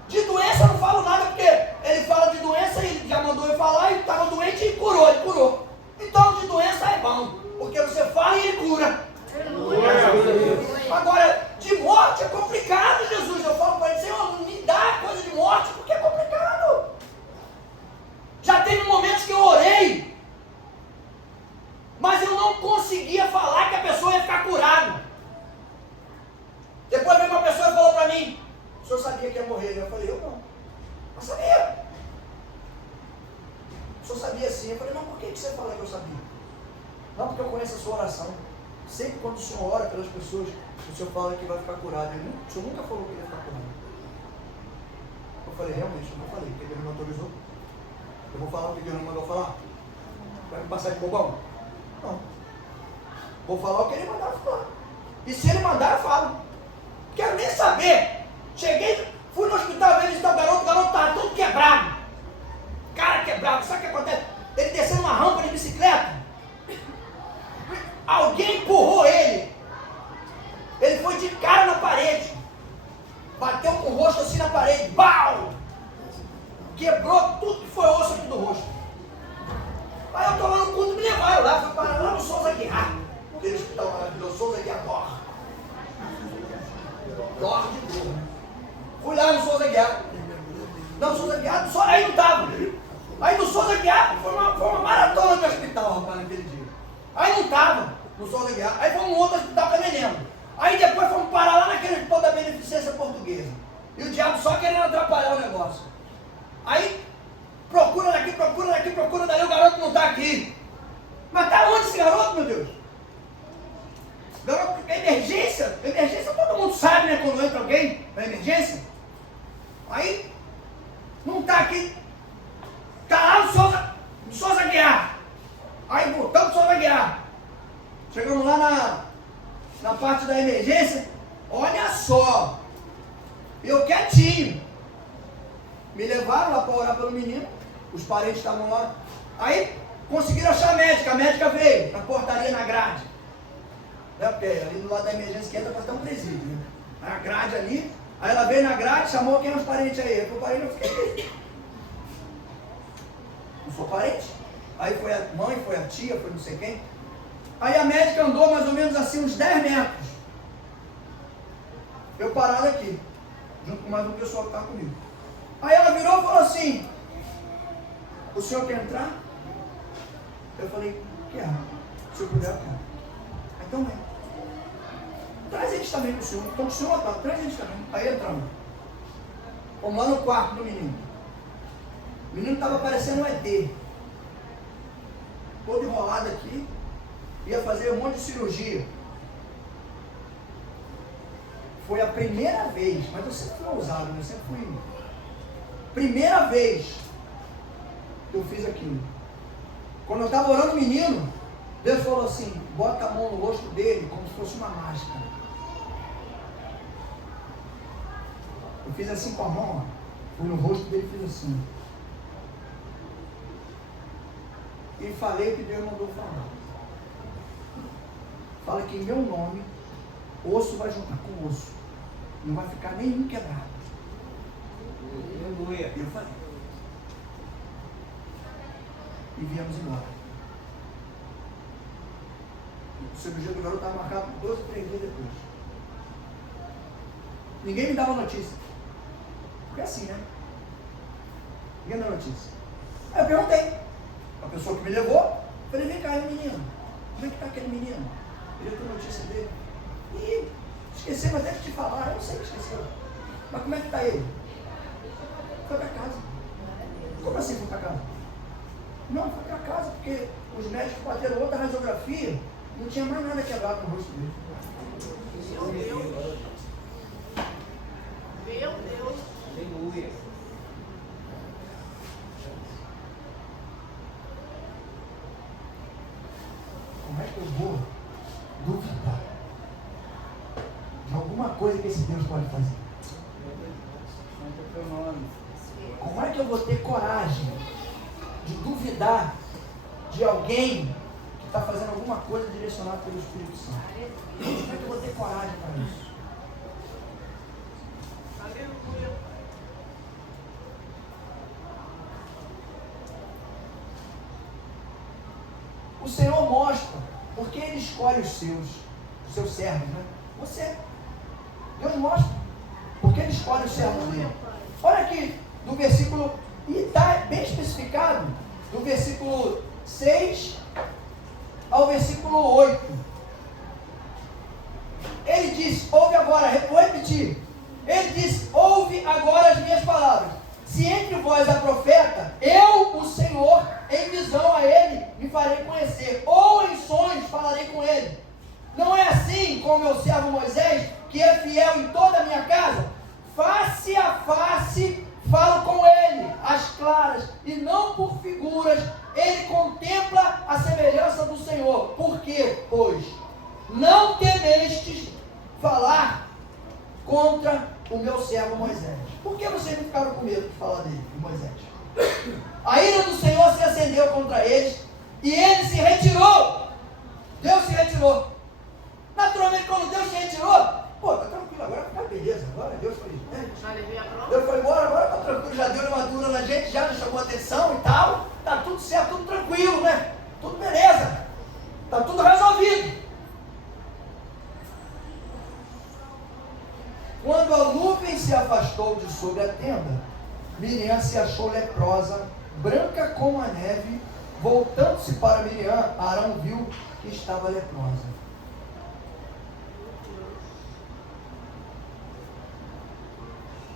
De doença eu não falo nada, porque ele fala de doença, ele já mandou eu falar, ele estava doente e curou, ele curou. Então de doença é bom, porque você fala e ele cura. Agora, de morte é complicado, Jesus. Eu falo para ele, Senhor, não me dá coisa de morte, porque é complicado. Já teve momentos que eu orei, mas eu não conseguia falar que a pessoa ia ficar curada. Depois veio uma pessoa e falou para mim, o senhor sabia que ia morrer? Eu falei, eu não. Eu sabia. O senhor sabia sim. Eu falei, não, por que você fala que eu sabia? Não, porque eu conheço a sua oração. Sempre quando o senhor ora pelas pessoas, o senhor fala que vai ficar curado. O senhor nunca falou que ia ficar curado. Eu falei, realmente, eu não falei, porque Deus não autorizou. Eu vou falar o que Deus não mandou falar? Vai me passar de bobão? Não. Vou falar o que ele mandar falar. E se ele mandar, eu falo. Quero nem saber. Cheguei, fui no hospital, veio visitar o garoto estava todo quebrado. Cara quebrado, sabe o que acontece? Ele descendo uma rampa de bicicleta. rosto assim na parede. Bau! Quebrou tudo que foi osso aqui do rosto. Aí eu estou lá no culto, me levaram lá, fui parar lá no Souza Guiar. Aquele hospital maravilhoso, Souza Guiar Dor. Dor de dor. Fui lá no Souza Guiar. Não, Souza Guiar, aí não estava. Aí no Souza Guiar, foi uma maratona no hospital, rapaz, naquele dia. Aí não estava no Souza Guiar. Aí fomos no outro hospital que eu nem lembro. Aí depois fomos parar lá naquele hospital da Beneficência Portuguesa. E o diabo só querendo atrapalhar o negócio. Aí, procura daqui, procura dali, o garoto não está aqui. Mas está onde esse garoto, meu Deus? Garoto, emergência todo mundo sabe, né, quando entra alguém para emergência. Aí, não está aqui. Está lá no Souza Guiar. Aí, voltamos no Souza Guiar. Chegamos lá na parte da emergência. Olha só. Eu quietinho. Me levaram lá para orar pelo menino. Os parentes estavam lá. Aí conseguiram achar a médica veio na portaria, na grade. Né? Porque ali do lado da emergência que entra para ter um presídio. Né? Aí a grade ali. Aí ela veio na grade, chamou quem é os parentes aí. Eu fui parente, eu fiquei. Não sou parente. Aí foi a mãe, foi a tia, foi não sei quem. Aí a médica andou mais ou menos assim uns 10 metros. Eu parado aqui, junto com mais um pessoal que estava comigo. Aí ela virou e falou assim: o senhor quer entrar? Eu falei: quero. Se eu puder, eu quero. Então vem. Traz eles também para o senhor. Então o senhor tá, traz eles também. Aí entramos. Fomos lá no quarto do menino. O menino estava parecendo um ET. Todo enrolado aqui. Ia fazer um monte de cirurgia. Foi a primeira vez, mas eu sempre fui ousado, né? Eu sempre fui. Primeira vez que eu fiz aquilo. Quando eu estava orando o menino, Deus falou assim: bota a mão no rosto dele como se fosse uma máscara. Eu fiz assim com a mão, ó. Fui no rosto dele e fiz assim. E falei o que Deus mandou falar. Fala que em meu nome, osso vai juntar com osso. Não vai ficar nenhum quebrado. Aleluia. Eu falei. E viemos embora. O cirurgia do garoto estava marcado 12, 3 dias depois. Ninguém me dava notícia. Porque é assim, né? Ninguém dá notícia. Aí eu perguntei. A pessoa que me levou, falei: vem cá, e o menino? Como é que está aquele menino? Ele deu notícia dele. E esquecemos até de te falar, eu não sei que esqueceu. Mas como é que está ele? Foi para casa. Como assim foi para casa? Não, foi para casa porque os médicos bateram outra radiografia, não tinha mais nada quebrado no rosto dele. Meu Deus. Meu Deus. Aleluia. Como é que eu vou duvidar de alguma coisa que esse Deus pode fazer? Como é que eu vou ter coragem de duvidar de alguém que está fazendo alguma coisa direcionada pelo Espírito Santo? Como é que eu vou ter coragem para isso? Aleluia. O Senhor mostra porque Ele escolhe os seus servos, né? Você. Deus mostra porque Ele escolhe os servos dele. Olha aqui, do versículo, e está bem especificado, do versículo 6 ao versículo 8. Ele diz: ouve agora, vou repetir. Ele diz: ouve agora as minhas palavras. Se entre vós há profeta, eu, o Senhor, em visão a ele, me farei conhecer, ou em sonhos falarei com ele. Não é assim com o meu servo Moisés, que é fiel em toda a minha casa? Face a face falo com ele, às claras, e não por figuras. Ele contempla a semelhança do Senhor. Por quê? Pois não temestes falar contra o meu servo Moisés. Por que vocês não ficaram com medo de falar dele, de Moisés? A ira do Senhor se acendeu contra eles e ele se retirou. Deus se retirou. Naturalmente, quando Deus se retirou, pô, tá tranquilo, agora tá beleza, agora Deus foi, né? nuvem se afastou de sobre a tenda, Miriam se achou leprosa, branca como a neve. Voltando-se para Miriam, Arão viu que estava leprosa.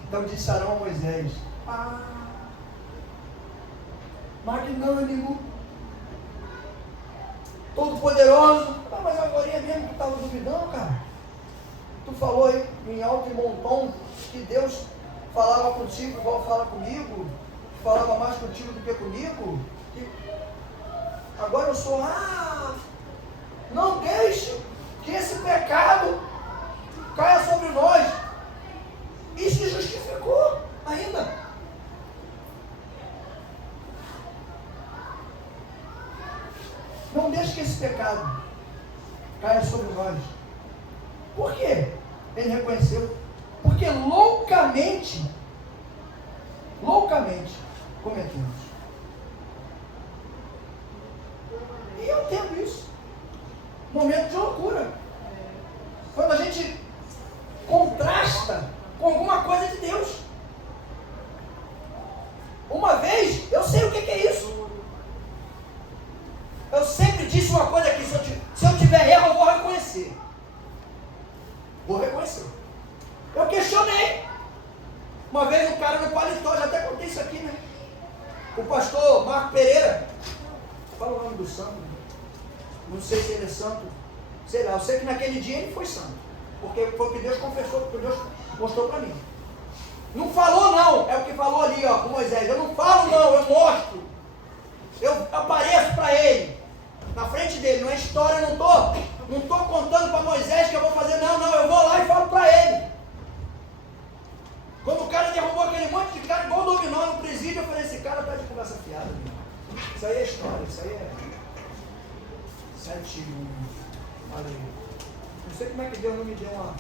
Então disse Arão a Moisés: magnânimo, todo-poderoso. Mas agora é mesmo que estava duvidando, cara. Tu falou aí em alto e bom tom que Deus falava contigo igual fala comigo, falava mais contigo do que comigo. Agora eu sou, não deixe que esse pecado caia sobre nós. E se justificou ainda. Não deixe que esse pecado caia sobre nós. Por quê? Ele reconheceu. Porque loucamente cometemos. E eu entendo isso. Momento de loucura. Quando a gente contrasta com alguma coisa de Deus. Uma vez, eu sei o que é isso. Eu sempre disse uma coisa aqui, se eu tiver erro, eu vou reconhecer. Eu questionei. Uma vez um cara no paletó, já até contei isso aqui, né? O pastor Marco Pereira, fala o nome do santo, não sei se ele é santo, sei lá, eu sei que naquele dia ele foi santo, porque foi o que Deus confessou, o que Deus mostrou para mim. Não falou não, é o que falou ali, ó, com Moisés. Eu não falo não, eu mostro. Eu apareço para ele, na frente dele, não é história, eu não estou contando para Moisés que eu vou fazer, não, eu vou lá e falo para ele. Quando o cara derrubou aquele monte de cara igual dominó no presídio, eu falei, esse cara tá de conversa fiada. Isso aí é história, isso aí é 7-1. Falei. Não sei como é que Deus não me deu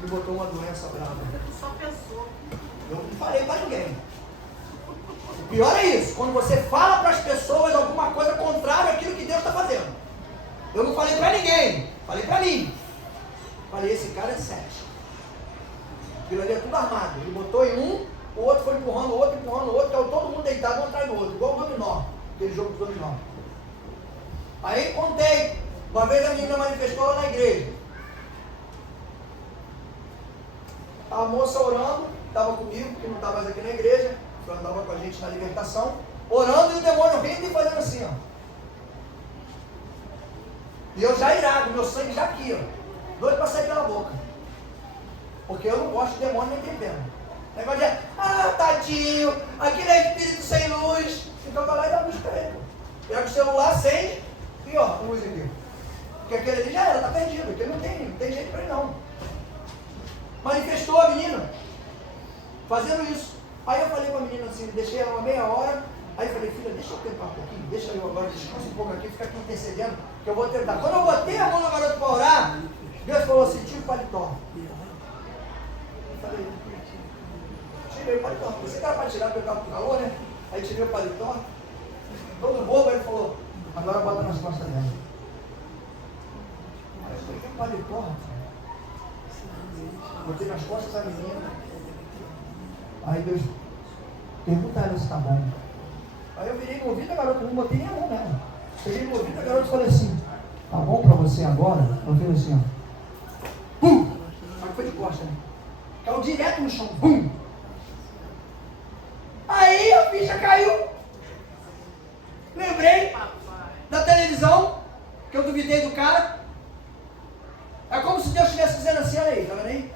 me botou uma doença brava. Só pensou. Eu não falei para ninguém. O pior é isso, quando você fala para as pessoas alguma coisa contrária àquilo que Deus está fazendo. Eu não falei para ninguém, falei para mim. Falei, esse cara é 7. Aquilo ali é tudo armado. Ele botou em um, o outro foi empurrando o outro, caiu todo mundo deitado um atrás do outro, igual o dominó, aquele jogo de dominó. Aí contei, uma vez a menina manifestou lá na igreja. A moça orando, estava comigo, porque não estava mais aqui na igreja, andava com a gente na libertação, orando e o demônio rindo e fazendo assim, ó. E eu já irado, meu sangue já aqui, ó, doido para sair pela boca. Porque eu não gosto de demônio nem tempero. Negócio de, tadinho, aquele é espírito sem luz. Então vai lá e dá luz para ele. Pega o celular, acende e ó, luz aqui. Porque aquele ali já era, tá perdido. Porque não tem jeito para ele não. Manifestou a menina, fazendo isso. Aí eu falei para a menina assim, deixei ela uma meia hora. Aí eu falei, filha, deixa eu tentar um pouquinho, deixa eu agora, descansa um pouco aqui, fica aqui intercedendo, que eu vou tentar. Quando eu botei a mão na garota para orar, Deus falou assim, tira o paletó. Falei, tirei o paletó. Você era para tirar porque eu estava com calor, né? Aí tirei o paletó. Todo bobo, ele falou, agora bota nas costas dela. Aí eu falei, que paletó, rapaz? Botei nas costas da menina. Aí Deus, pergunta a ela se está bom. Aí eu virei no ouvido da garota, não botei nem a mão nela. Peguei no ouvido da garota e falei assim, tá bom para você agora? Ela fez assim, ó. Bum! Aí foi de costa, né? Caiu direto no chão. Bum! Aí a ficha caiu. Lembrei da televisão, que eu duvidei do cara. É como se Deus estivesse dizendo assim, olha aí, tá vendo aí?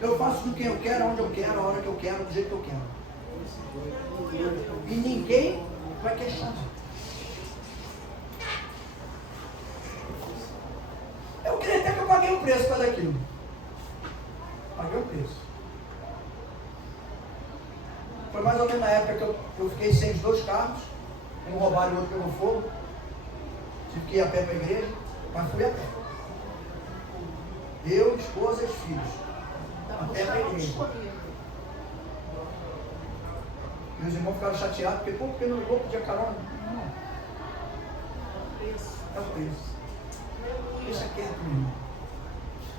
Eu faço com quem eu quero, onde eu quero, a hora que eu quero, do jeito que eu quero. E ninguém vai questionar. Eu queria até que eu paguei o preço para daquilo. Paguei o preço. Foi mais ou menos na época que eu fiquei sem os 2 carros. Um roubaram e o outro pegou fogo. Tive que ir a pé para a igreja, mas fui a pé. Eu, esposa e os filhos. A pé para a igreja. E os irmãos ficaram chateados, porque não ligou, podia carona. Não. É o preço. Deixa quieto, meu irmão.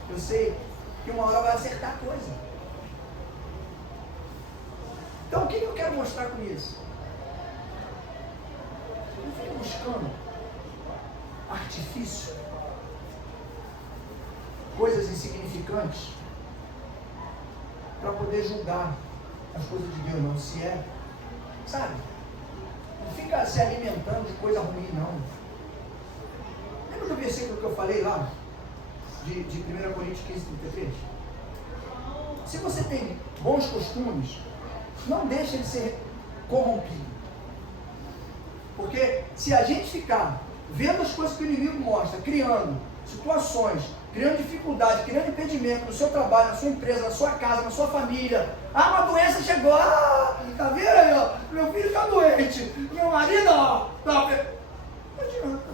Eu sei que uma hora vai acertar a coisa. Então, o que eu quero mostrar com isso? Não fica buscando artifício, coisas insignificantes, para poder julgar as coisas de Deus, não. Se é, sabe? Não fica se alimentando de coisa ruim, não. Lembra do versículo que eu falei lá? De 1 Coríntios 15:33? Se você tem bons costumes, não deixe de ser corrompido. Porque se a gente ficar vendo as coisas que o inimigo mostra, criando situações, criando dificuldade, criando impedimento no seu trabalho, na sua empresa, na sua casa, na sua família. Ah, uma doença chegou. Ah, tá vendo aí, ó? Meu filho está doente. Meu marido, ó. Não adianta.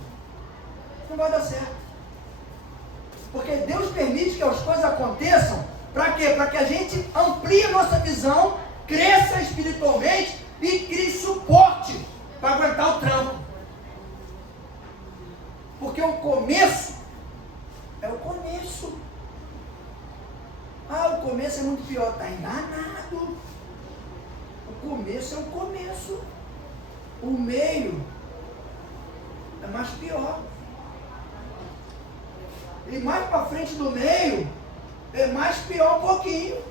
Não vai dar certo. Porque Deus permite que as coisas aconteçam. Para quê? Para que a gente amplie a nossa visão, cresça espiritualmente e crie suporte para aguentar o trampo. Porque o começo é o começo. Ah, o começo é muito pior. Está enganado. O começo é o começo. O meio é mais pior. E mais para frente do meio é mais pior um pouquinho.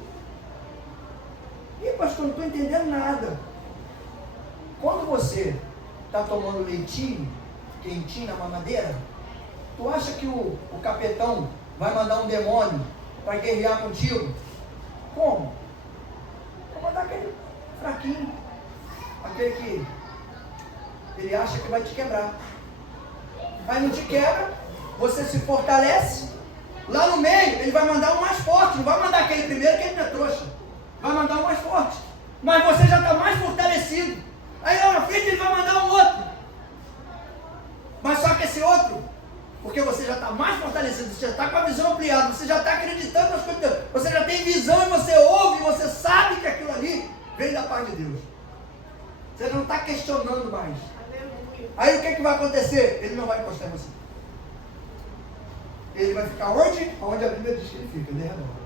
Ih, pastor, não estou entendendo nada. Quando você está tomando leitinho, quentinho na mamadeira, tu acha que o capetão vai mandar um demônio para guerrear contigo? Como? Vai mandar aquele fraquinho, aquele que ele acha que vai te quebrar. Mas não te quebra, você se fortalece. Lá no meio, ele vai mandar um mais forte. Não vai mandar aquele primeiro que ele não é trouxa. Vai mandar um mais forte. Mas você já está mais fortalecido. Aí lá na frente ele vai mandar um outro. Mas só que esse outro, porque você já está mais fortalecido, você já está com a visão ampliada, você já está acreditando nas coisas de Deus, você já tem visão e você ouve, você sabe que aquilo ali vem da parte de Deus. Você não está questionando mais. Aí o que vai acontecer? Ele não vai encostar em você. Ele vai ficar onde? Onde a Bíblia diz que ele fica, ele redor.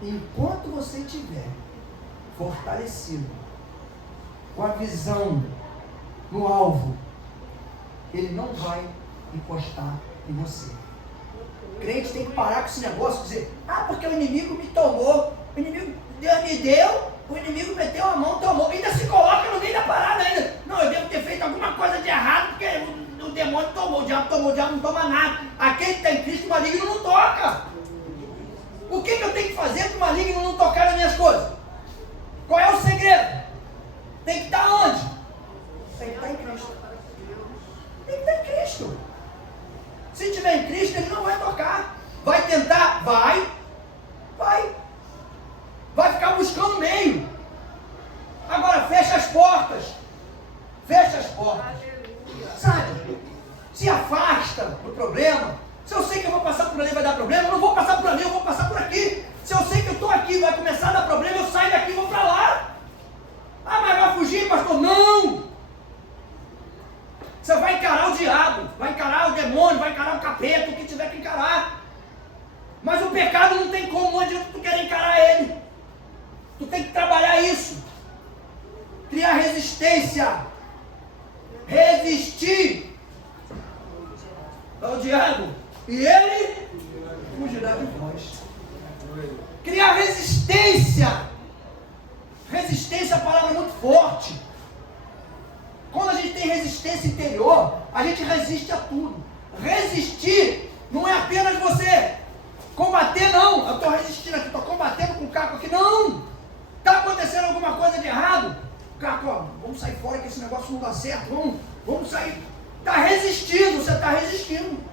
Enquanto você estiver fortalecido, com a visão no alvo, ele não vai encostar em você. O crente tem que parar com esse negócio de dizer, ah, porque o inimigo me tomou, o inimigo Deus me deu, o inimigo meteu a mão, tomou, ainda se coloca no meio da parada ainda. Não, eu devo ter feito alguma coisa de errado, porque o demônio tomou, o diabo não toma nada. Aquele que está em Cristo, o maligno não toca. O que eu tenho que fazer para o maligno não tocar nas minhas coisas? Qual é o segredo? Tem que estar onde? Tem que estar em Cristo. Tem que estar em Cristo. Se estiver em Cristo, ele não vai tocar. Vai tentar? Vai. Vai ficar buscando meio. Agora, fecha as portas. Sabe? Se afasta do problema. Se eu sei que eu vou passar por ali vai dar problema, eu não vou passar por ali, eu vou passar por aqui. Se eu sei que eu estou aqui e vai começar a dar problema, eu saio daqui e vou para lá. Ah, mas vai fugir, pastor? Não! Você vai encarar o diabo, vai encarar o demônio, vai encarar o capeta, o que tiver que encarar. Mas o pecado não tem como, não adianta tu querer encarar ele. Tu tem que trabalhar isso. Criar resistência. Resistir ao diabo. E ele fugirá de vós. Criar resistência. Resistência é uma palavra muito forte. Quando a gente tem resistência interior, a gente resiste a tudo. Resistir não é apenas você combater, não. Eu estou resistindo aqui, estou combatendo com o Caco aqui. Não! Está acontecendo alguma coisa de errado? Caco, ó, vamos sair fora que esse negócio não dá certo. Vamos sair. Está resistindo, você está resistindo.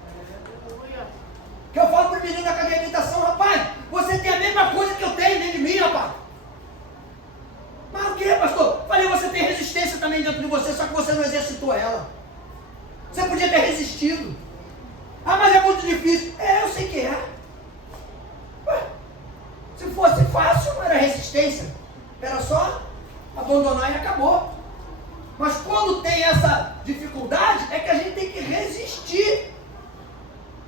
Que eu falo para o menino da academia de imitação, rapaz, você tem a mesma coisa que eu tenho dentro de mim, rapaz. Mas o que, pastor? Falei, você tem resistência também dentro de você, só que você não exercitou ela. Você podia ter resistido. Ah, mas é muito difícil. Eu sei que é. Ué, se fosse fácil, não era resistência. Era só abandonar e acabou. Mas quando tem essa dificuldade, é que a gente tem que resistir.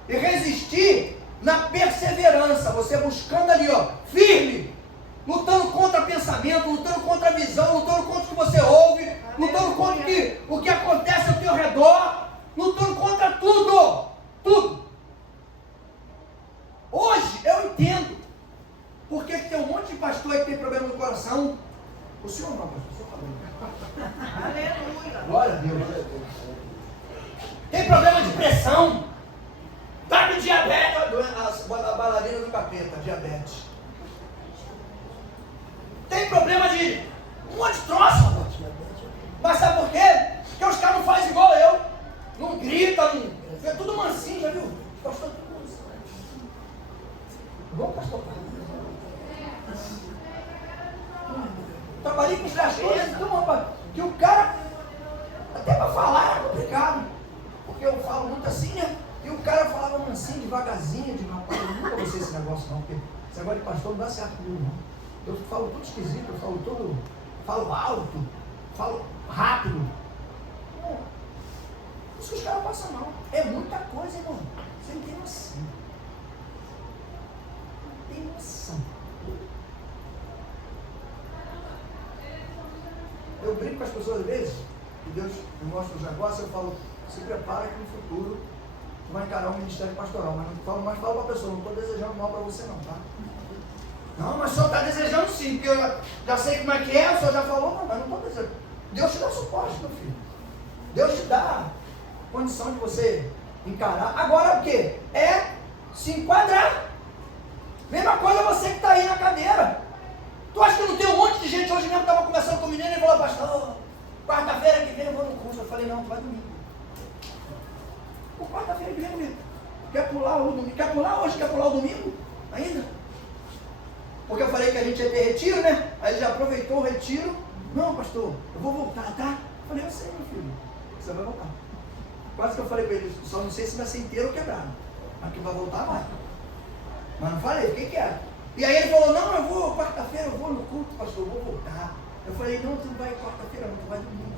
E resistir na perseverança. Você buscando ali, ó, firme, lutando contra pensamento, lutando contra a visão, lutando contra o que você ouve, lutando contra o que acontece ao teu redor, lutando contra tudo. Tudo. Hoje eu entendo por que tem um monte de pastor aí que tem problema no coração. O senhor não, pastor, o senhor está bem. Aleluia. Glória a Deus. Tem problema de pressão. Tá com diabetes, a bailarina do capeta, diabetes. Tem problema de um monte de troço. Mas sabe por quê? Porque os caras não fazem igual eu. Não grita, não. É tudo mansinho, já viu? Pastor, tudo mansinho. Igual o pastor. Trabalhei com os pastores, então, rapaz, que o cara, até para falar é complicado. Porque eu falo muito assim, né? E o cara falava mansinho, devagarzinho, de rapaz, eu nunca vou ser esse negócio não, porque esse negócio de pastor não dá certo comigo, não. Eu falo tudo esquisito, eu falo tudo, falo alto, falo rápido. Não. Isso que os caras passam mal. É muita coisa, irmão. Você não tem noção. Não tem noção. Eu brinco com as pessoas às vezes, que Deus me mostra os negócios, eu falo, se prepara que no futuro tu vai encarar um ministério pastoral, mas não falo mais, falo para a pessoa, não estou desejando mal para você não, tá? Não, mas o senhor está desejando sim, porque eu já sei como é que é, o senhor já falou, não, mas não estou desejando. Deus te dá suporte, meu filho. Deus te dá condição de você encarar. Agora o que? É se enquadrar. Mesma coisa você que está aí na cadeira. Tu acha que não tem um monte de gente? Hoje mesmo estava conversando com o menino e falou, pastor, quarta-feira que vem eu vou no curso. Eu falei, não, tu vai domingo. Por quarta-feira que vem mesmo. Quer pular o domingo? Quer pular hoje? Quer pular o domingo? Ainda? Porque eu falei que a gente ia ter retiro, né? Aí ele já aproveitou o retiro. Não, pastor, eu vou voltar, tá? Eu falei, eu sei, meu filho. Você vai voltar. Quase que eu falei para ele, só não sei se vai ser inteiro ou quebrado. Mas que vai voltar, vai. Mas não falei, fiquei quieto. E aí ele falou, não, eu vou, quarta-feira eu vou no culto, pastor, eu vou voltar. Eu falei, não, tu não vai quarta-feira, não, tu vai domingo.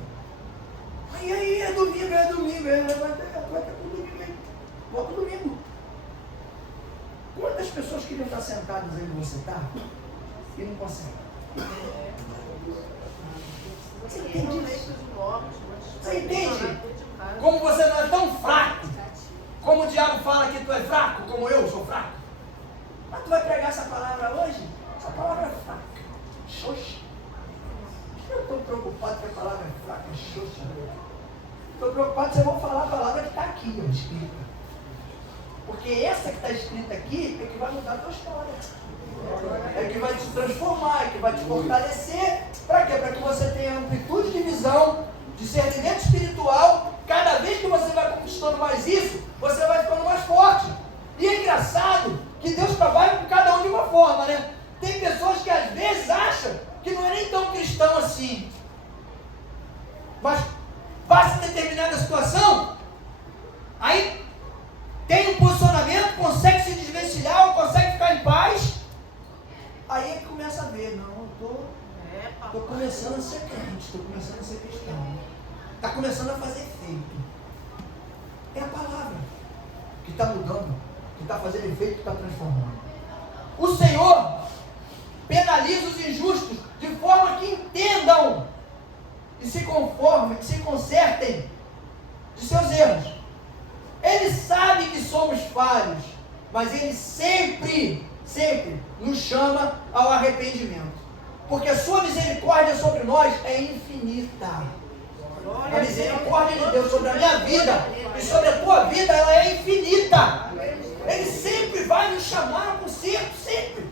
Aí, é domingo, vai ter tudo domingo aí. Volta domingo. Quantas pessoas queriam estar sentadas aí onde você está e não conseguem? Você entende isso? Você entende? Como você não é tão fraco, como o diabo fala que tu é fraco, como eu sou fraco. Mas tu vai pregar essa palavra hoje? Essa palavra é fraca. Xoxa. Eu estou preocupado que a palavra é fraca, xoxa. Estou preocupado se eu vou falar a palavra que está aqui, ó, escrita. Porque essa que está escrita aqui é que vai mudar a tua história. É que vai te transformar, é que vai te fortalecer. Para quê? Para que você tenha amplitude de visão, discernimento espiritual. Cada vez que você vai conquistando mais isso, você vai ficando mais forte. E é engraçado que Deus trabalha com cada um de uma forma, né? Tem pessoas que às vezes acham que não é nem tão cristão assim. Mas passa determinada situação, aí tem um posicionamento, consegue se desvencilhar, consegue ficar em paz. Aí é que começa a ver, não, eu estou começando a ser crente, estou começando a ser cristão. Está começando a fazer efeito. É a palavra que está mudando, que está fazendo efeito, que está transformando. O Senhor penaliza os injustos de forma que entendam e se conformem, que se consertem de seus erros. Ele sabe que somos falhos, mas Ele sempre nos chama ao arrependimento. Porque a sua misericórdia sobre nós é infinita. A misericórdia de Deus sobre a minha vida e sobre a tua vida, ela é infinita. Ele sempre vai nos chamar a conserto, sempre.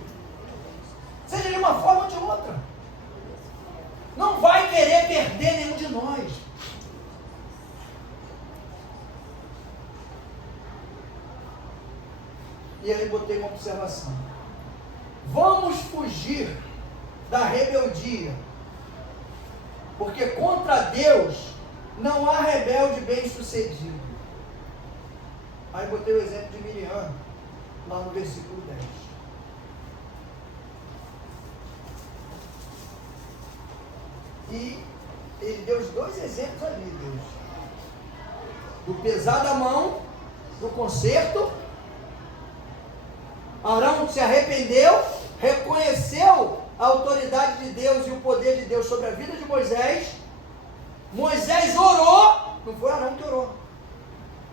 Seja de uma forma ou de outra. Não vai querer perder nenhum de nós. E aí botei uma observação. Vamos fugir da rebeldia, porque contra Deus não há rebelde bem-sucedido. Aí botei o exemplo de Miriam, lá no versículo 10. E ele deu os dois exemplos ali, Deus. Do pesar da mão, do conserto. Arão se arrependeu, reconheceu a autoridade de Deus e o poder de Deus sobre a vida de Moisés, Moisés orou, não foi Arão que orou.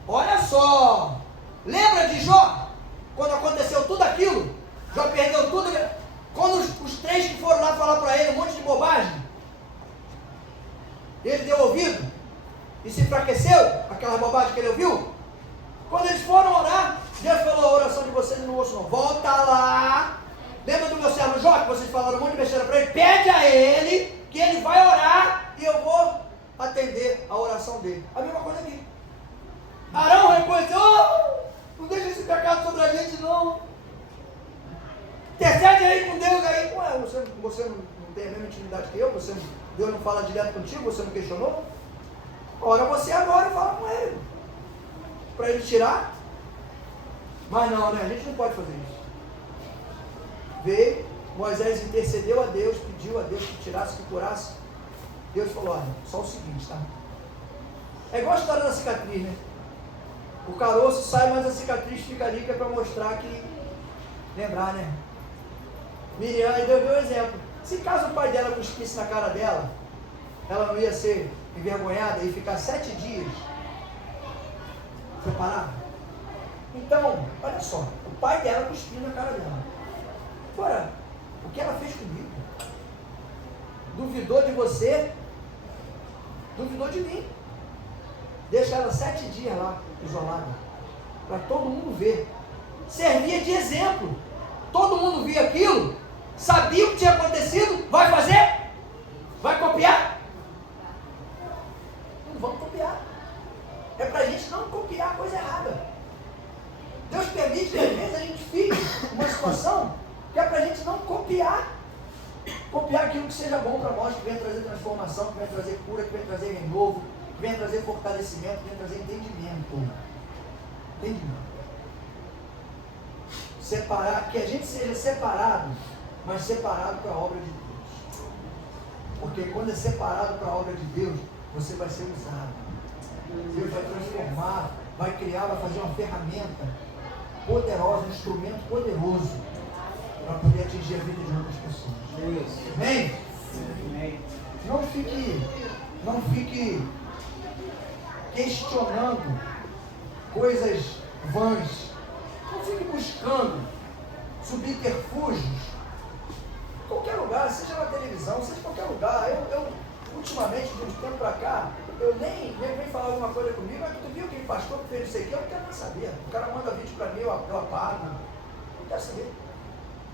Olha só, lembra de Jó? Quando aconteceu tudo aquilo, Jó perdeu tudo. Quando os três que foram lá falar para ele um monte de bobagem, ele deu ouvido e se enfraqueceu, aquela bobagem que ele ouviu. Quando eles foram orar, Deus falou: a oração de vocês não ouço não. Volta lá. Lembra do meu servo Jó, que vocês falaram um monte de besteira para ele? Pede a ele, que ele vai orar e eu vou atender a oração dele. A mesma coisa aqui. Arão reconheceu: oh, não deixa esse pecado sobre a gente não. Intercede aí com Deus aí. Ué, você não tem a mesma intimidade que eu? Deus não fala direto contigo? Você não questionou? Ora você agora e fala com ele. Para ele tirar. Mas não, né? A gente não pode fazer isso. Veio, Moisés intercedeu a Deus, pediu a Deus que tirasse, que curasse. Deus falou: olha, só o seguinte, tá? É igual a história da cicatriz, né? O caroço sai, mas a cicatriz fica ali, que é para mostrar que... Lembrar, né? Miriam, e Deus deu um exemplo. Se caso o pai dela cuspisse na cara dela, ela não ia ser envergonhada e ficar 7 dias separada? Então, olha só, o pai dela cuspiu na cara dela. Agora, o que ela fez comigo? Duvidou de você, duvidou de mim. Deixa ela 7 dias lá, isolada, para todo mundo ver. Servia de exemplo. Todo mundo via aquilo, sabia o que tinha acontecido. Vai fazer? Vai copiar? Não vamos copiar. É para a gente não copiar a coisa errada. Deus permite que às vezes a gente fique numa situação que é para a gente não copiar. Copiar aquilo que seja bom para nós, que venha trazer transformação, que venha trazer cura, que venha trazer renovo, que venha trazer fortalecimento, que venha trazer entendimento. Entendimento. Separar, que a gente seja separado, mas separado para a obra de Deus. Porque quando é separado para a obra de Deus, você vai ser usado. Deus vai transformar, vai criar, vai fazer uma ferramenta poderosa, um instrumento poderoso para poder atingir a vida de outras pessoas. Amém? Não fique questionando coisas vãs. Não fique buscando subterfúgios em qualquer lugar, seja na televisão, seja em qualquer lugar. Eu ultimamente, de um tempo para cá, eu nem vem falar alguma coisa comigo. Mas tu viu aquele pastor que fez isso aqui? Eu não quero nem saber. O cara manda vídeo para mim, eu apago. Não quero saber.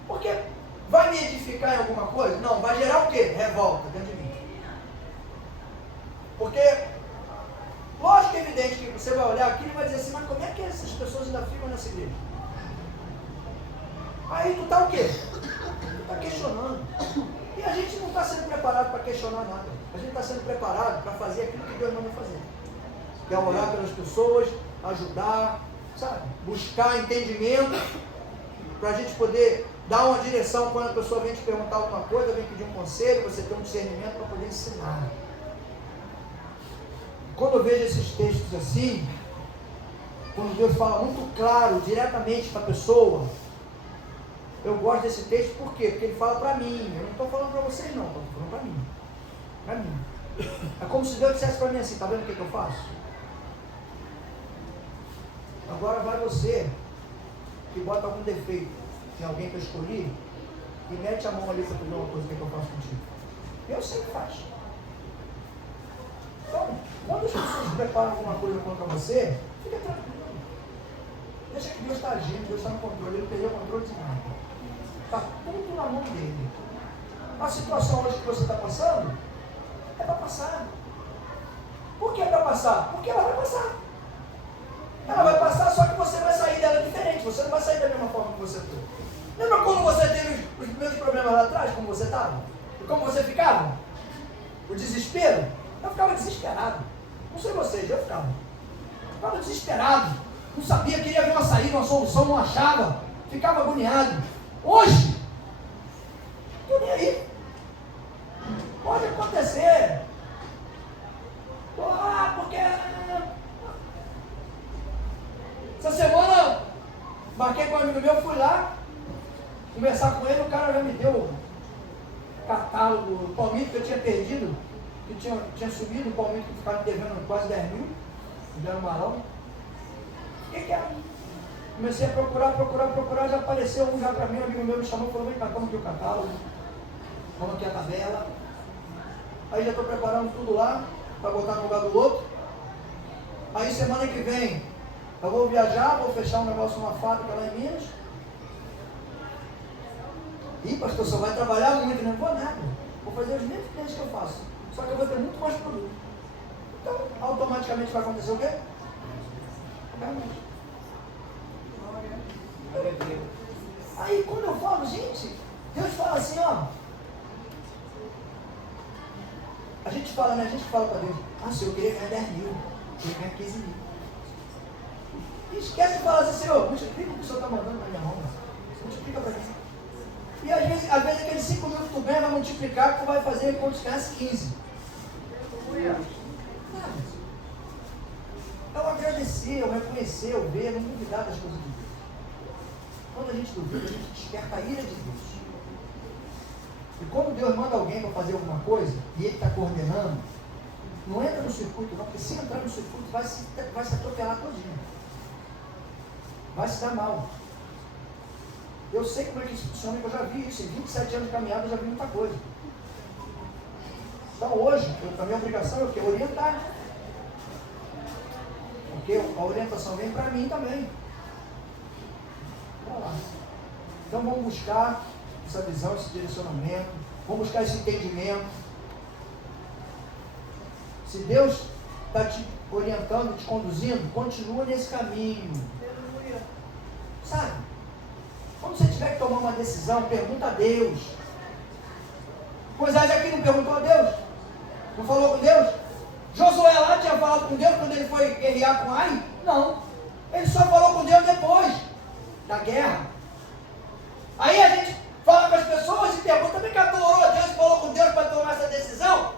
Porque vai me edificar em alguma coisa? Não, vai gerar o quê? Revolta dentro de mim. Porque lógico que é evidente que você vai olhar aqui e vai dizer assim: mas como é que essas pessoas ainda ficam nessa igreja? Aí tu está o quê? Tu está questionando. E a gente não está sendo preparado para questionar nada. A gente está sendo preparado para fazer aquilo que Deus manda fazer. Que é orar pelas pessoas, ajudar, sabe? Buscar entendimento, para a gente poder dar uma direção quando a pessoa vem te perguntar alguma coisa, vem pedir um conselho, você tem um discernimento para poder ensinar. Quando eu vejo esses textos assim, quando Deus fala muito claro, diretamente para a pessoa, eu gosto desse texto. Por quê? Porque ele fala para mim. Eu não estou falando para vocês não, estou falando para mim. Para mim. É como se Deus dissesse para mim assim: está vendo o que eu faço? Agora vai você que bota algum defeito em alguém que eu escolhi e mete a mão ali para tu ver uma coisa que eu faço contigo. Eu sei o que faço. Então, quando as pessoas preparam alguma coisa contra você, fica tranquilo. Deixa que Deus está agindo, Deus está no controle. Ele não perdeu o controle de nada. Está tudo na mão dele. A situação hoje que você está passando é para passar. Por que é para passar? Porque ela vai passar. Ela vai passar, só que você vai sair dela diferente. Você não vai sair da mesma forma que você foi. Lembra quando você teve os primeiros problemas lá atrás? Como você estava? E como você ficava? O desespero? Eu ficava desesperado. Não sei vocês, eu ficava. Ficava desesperado. Não sabia, queria ver uma saída, uma solução, não achava. Ficava agoniado. Hoje, não estou nem aí. Pode acontecer. Porque essa semana marquei com um amigo meu, fui lá conversar com ele, o cara já me deu catálogo, o palmito que eu tinha perdido, que tinha subido, o palmito que ficava devendo quase 10 mil, me deram um malão. O que é? Comecei a procurar, já apareceu um já para mim, um amigo meu me chamou e falou, vem cá, toma aqui o catálogo, toma aqui a tabela. Aí já estou preparando tudo lá, para botar no lugar do outro. Aí semana que vem, eu vou viajar, vou fechar um negócio numa fábrica lá em Minas. Ih, pastor, só vai trabalhar muito, não vou nada. Vou fazer os mesmos clientes que eu faço, só que eu vou ter muito mais produto. Então, automaticamente vai acontecer o quê? Realmente. Aí quando eu falo, gente, Deus fala assim, ó. A gente fala, né? A gente fala para Deus, Senhor, eu queria ganhar 10 mil, eu queria ganhar 15 mil. E esquece de falar assim, Senhor, multiplica o que o Senhor está mandando na minha mão. Multiplica para mim. E às vezes aqueles 5 mil que tu ganha vai multiplicar, que tu vai fazer quando tu ganhasse 15. Eu agradecer, eu reconhecer, eu ver, não duvidar das coisas de Deus. Quando a gente duvida, a gente desperta a ira de Deus. E quando Deus manda alguém para fazer alguma coisa, e Ele está coordenando, não entra no circuito não, porque se entrar no circuito vai se atropelar todinho. Vai se dar mal. Eu sei como é que isso funciona, eu já vi isso, em 27 anos de caminhada eu já vi muita coisa. Então hoje, a minha obrigação é o quê? Orientar. Porque a orientação vem para mim também. Então vamos buscar essa visão, esse direcionamento, vamos buscar esse entendimento. Se Deus está te orientando, te conduzindo, continua nesse caminho. Sabe? Quando você tiver que tomar uma decisão, pergunta a Deus. Moisés aqui não perguntou a Deus? Não falou com Deus? Josué lá tinha falado com Deus quando ele foi guerrear com Ai? Não. Ele só falou com Deus depois da guerra. Aí a gente fala com as pessoas e pergunta, vem cá, tu orou a Deus e falou com Deus para tomar essa decisão?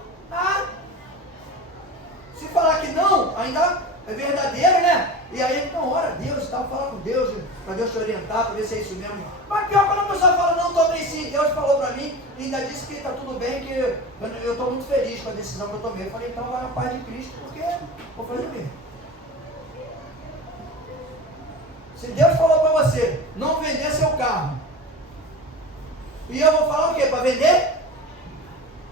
Se falar que não, ainda é verdadeiro, né? E aí então ora a Deus, tal, fala com Deus, para Deus te orientar, para ver se é isso mesmo. Mas pior quando a pessoa fala, não, tomei sim, Deus falou para mim e ainda disse que está tudo bem, que eu estou muito feliz com a decisão que eu tomei. Eu falei, então vai na paz de Cristo, porque vou fazer o quê? Se Deus falou para você, não vender seu carro, e eu vou falar o quê? Para vender?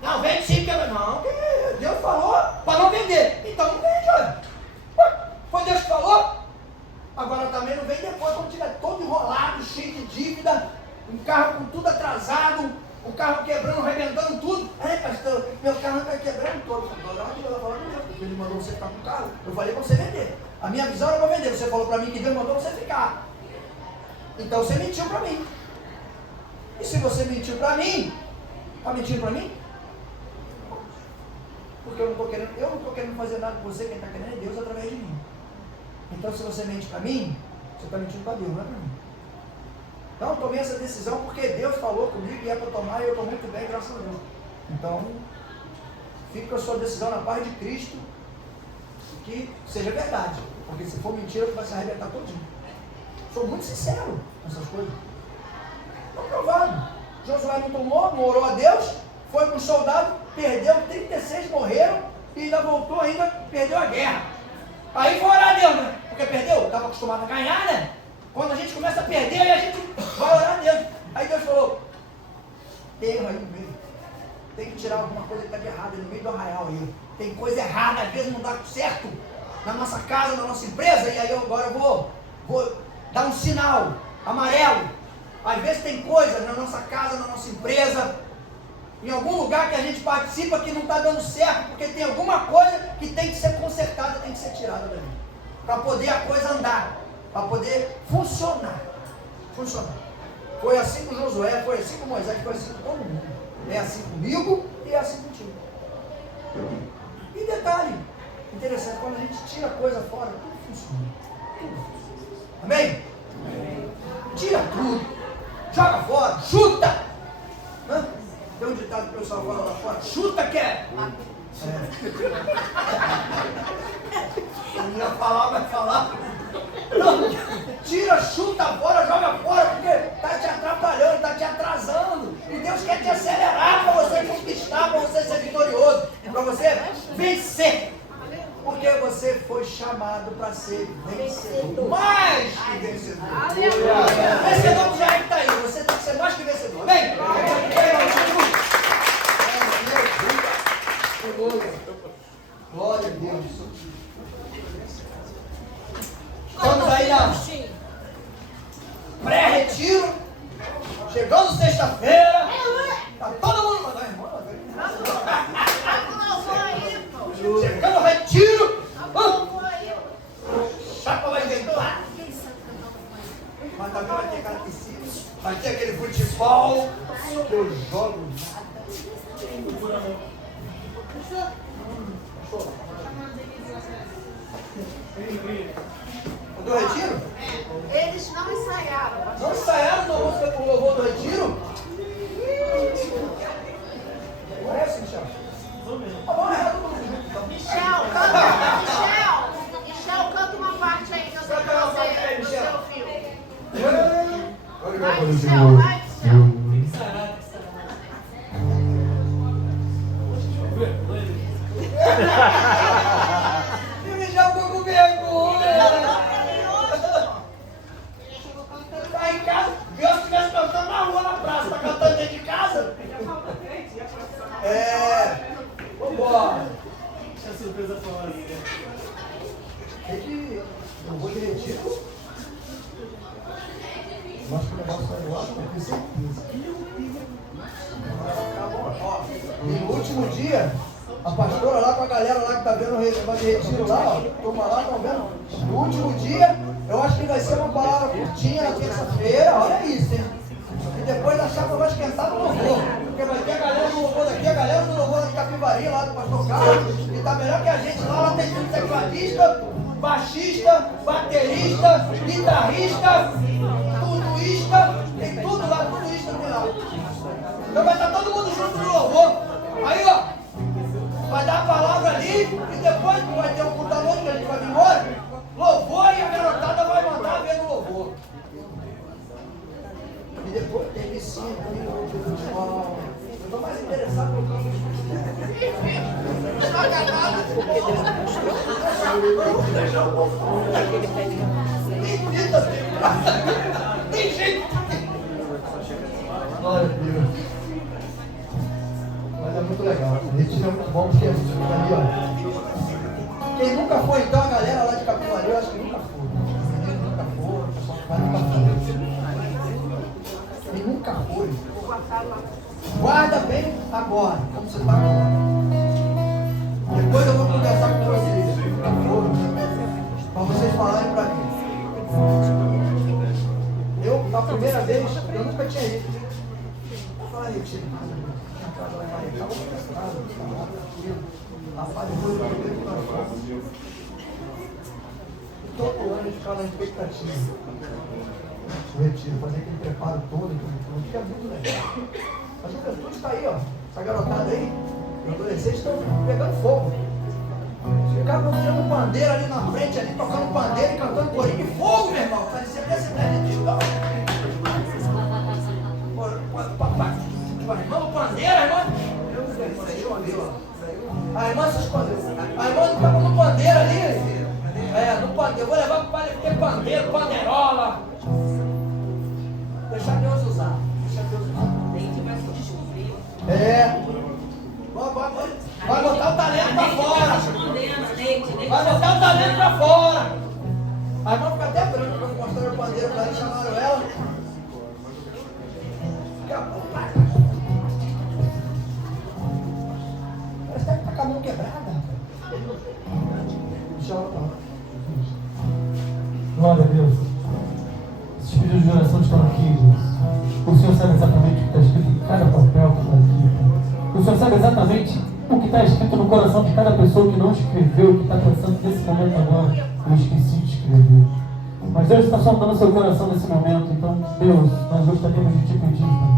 Não, vende sim, porque não, Deus falou para não vender. Então não vende, olha. Foi Deus que falou? Agora também não vem depois, quando estiver todo enrolado, cheio de dívida, um carro com tudo atrasado, o carro quebrando, arrebentando tudo. Pastor, meu carro está quebrando todo. Ele mandou você ficar com o carro. Eu falei para você vender. A minha visão era para vender. Você falou para mim que Deus mandou você ficar. Então você mentiu para mim. E se você mentiu para mim, está mentindo para mim? Porque eu não estou querendo fazer nada com você, quem está querendo é Deus através de mim. Então se você mente para mim, você está mentindo para Deus, não é para mim. Então eu tomei essa decisão porque Deus falou comigo e é para tomar e eu estou muito bem, graças a Deus. Então, fique com a sua decisão na paz de Cristo, que seja verdade. Porque se for mentira, você vai se arrebentar todinho. Sou muito sincero nessas coisas. Estou provado. Josué não tomou, não orou a Deus, foi para o soldado, perdeu, 36 morreram e ainda voltou, ainda perdeu a guerra. Aí foi orar a Deus, né? Porque perdeu, estava acostumado a ganhar, né? Quando a gente começa a perder, aí a gente vai orar a Deus. Aí Deus falou, tem erro aí no meio. Tem que tirar alguma coisa que está de errado no meio do arraial aí. Tem coisa errada, às vezes não dá certo na nossa casa, na nossa empresa, e aí agora eu vou dar um sinal amarelo. Às vezes tem coisa na nossa casa, na nossa empresa, em algum lugar que a gente participa que não está dando certo, porque tem alguma coisa que tem que ser consertada, tem que ser tirada dali, para poder a coisa andar, para poder funcionar. Foi assim com Josué, foi assim com Moisés, foi assim com todo mundo. É assim comigo e é assim contigo. E detalhe interessante, quando a gente tira a coisa fora, tudo funciona. Amém? Tira tudo, joga fora, chuta. Tem um ditado que o pessoal fala lá fora, chuta que é. Eu não ia falar, vai falar. Não, tira, chuta fora, joga fora, porque está te atrapalhando, está te atrasando. E Deus quer te acelerar para você Chegando sexta-feira, tá todo mundo mandando, irmão. Chegando o retiro, chapa vai inventar. Mas também vai ter catecismo, vai ter aquele futebol que eu jogo. Do retiro? Eles não ensaiaram. Não ensaiaram no louvor do retiro? Conhece, Michel? Vamos errar todo mundo junto, então. Michel, canta uma parte aí que eu sei que você no seu filme. Vai, Michel. E o Michel ficou com vergonha. Tá em casa, Deus estivesse cantando na rua, na praça, tá cantando dentro de casa? Vambora. Deixa a surpresa fora aí, né? Eu vou de retiro. Eu acho que o negócio vai lá, eu tenho certeza. Tá bom, ó. E no último dia, a pastora lá com a galera lá que tá vendo o negócio de retiro lá, ó. Turma lá, estão vendo? No último dia, eu acho que vai ser uma palavra curtinha na terça-feira, olha isso, hein? E depois a chapa vai esquentar no louvor. Porque vai ter a galera do louvor daqui, a galera do louvor da Capivari, lá do pastor Carlos, que tá melhor que a gente lá. Lá tem tudo tecladista, baixista, baterista, guitarrista, tudoista, tem tudo lá, tudoista tem lá. Então vai estar todo mundo junto no louvor. Aí, ó, vai dar a palavra ali e depois vai ter um culto à noite que a gente vai vir embora. Louvor e a garotada vai mandar ver no louvor. E depois tem piscina, tem futebol. Eu estou mais interessado no campo de tem jeito. Glória a Deus. Mas é muito legal. O retiro é muito bom porque a gente fica ali, ó. Quem nunca foi, então, a galera lá de Capivari, eu acho que nunca foi. Nunca foi, o pessoal que vai nunca foi. Quem nunca foi, guarda bem agora, como você está agora. Depois eu vou conversar com vocês. Nunca foram, para vocês falarem para mim. Eu, a primeira vez, eu nunca tinha ido. Eu falei, retiro. Rapaz, depois eu vi que nós fomos. Todo ano eu ficava na expectativa. O retiro, fazer aquele preparo todo, que é muito legal. A juventude está aí, ó. Essa garotada aí, os adolescentes estão pegando fogo. Ficavam tirando pandeiro ali na frente, ali, tocando pandeiro e cantando corinho de fogo, meu irmão. Parecia até Assembleia de Deus. Irmão, pandeiro, irmão. A irmã se escondeu. A irmã estava no pandeiro ali. No pandeiro. Vou levar para o padre ter pandeiro, panderola. Deixa Deus usar. Deixa Deus usar. Vai botar o talento para fora. Vai botar o talento para fora. A irmã fica até branca quando mostraram o pandeiro para ela e chamaram ela. Parece que tá com a mão quebrada. Deixa ela falar. Glória a Deus. Esses pedidos de oração estão aqui, Deus. O Senhor sabe exatamente o que está escrito em cada papel que está aqui, Pai. O Senhor sabe exatamente o que está escrito no coração de cada pessoa que não escreveu, que está pensando nesse momento agora. Eu esqueci de escrever. Mas Deus está sondando o seu coração nesse momento. Então, Deus, nós gostaríamos de te pedir, Pai.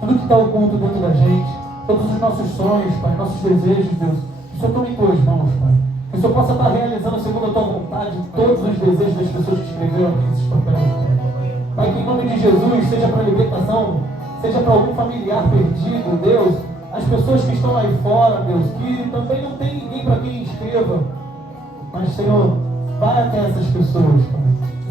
Tudo que está oculto dentro da gente, todos os nossos sonhos, Pai, nossos desejos, Deus, que o Senhor tome em tuas mãos, Pai. Que o Senhor possa estar realizando segundo a tua vontade todos os desejos das pessoas que escreveram aqui nesses papéis, Pai. Pai, que em nome de Jesus, seja para libertação, seja para algum familiar perdido, Deus, as pessoas que estão aí fora, Deus, que também não tem ninguém para quem escreva, mas, Senhor, vai até essas pessoas, Pai.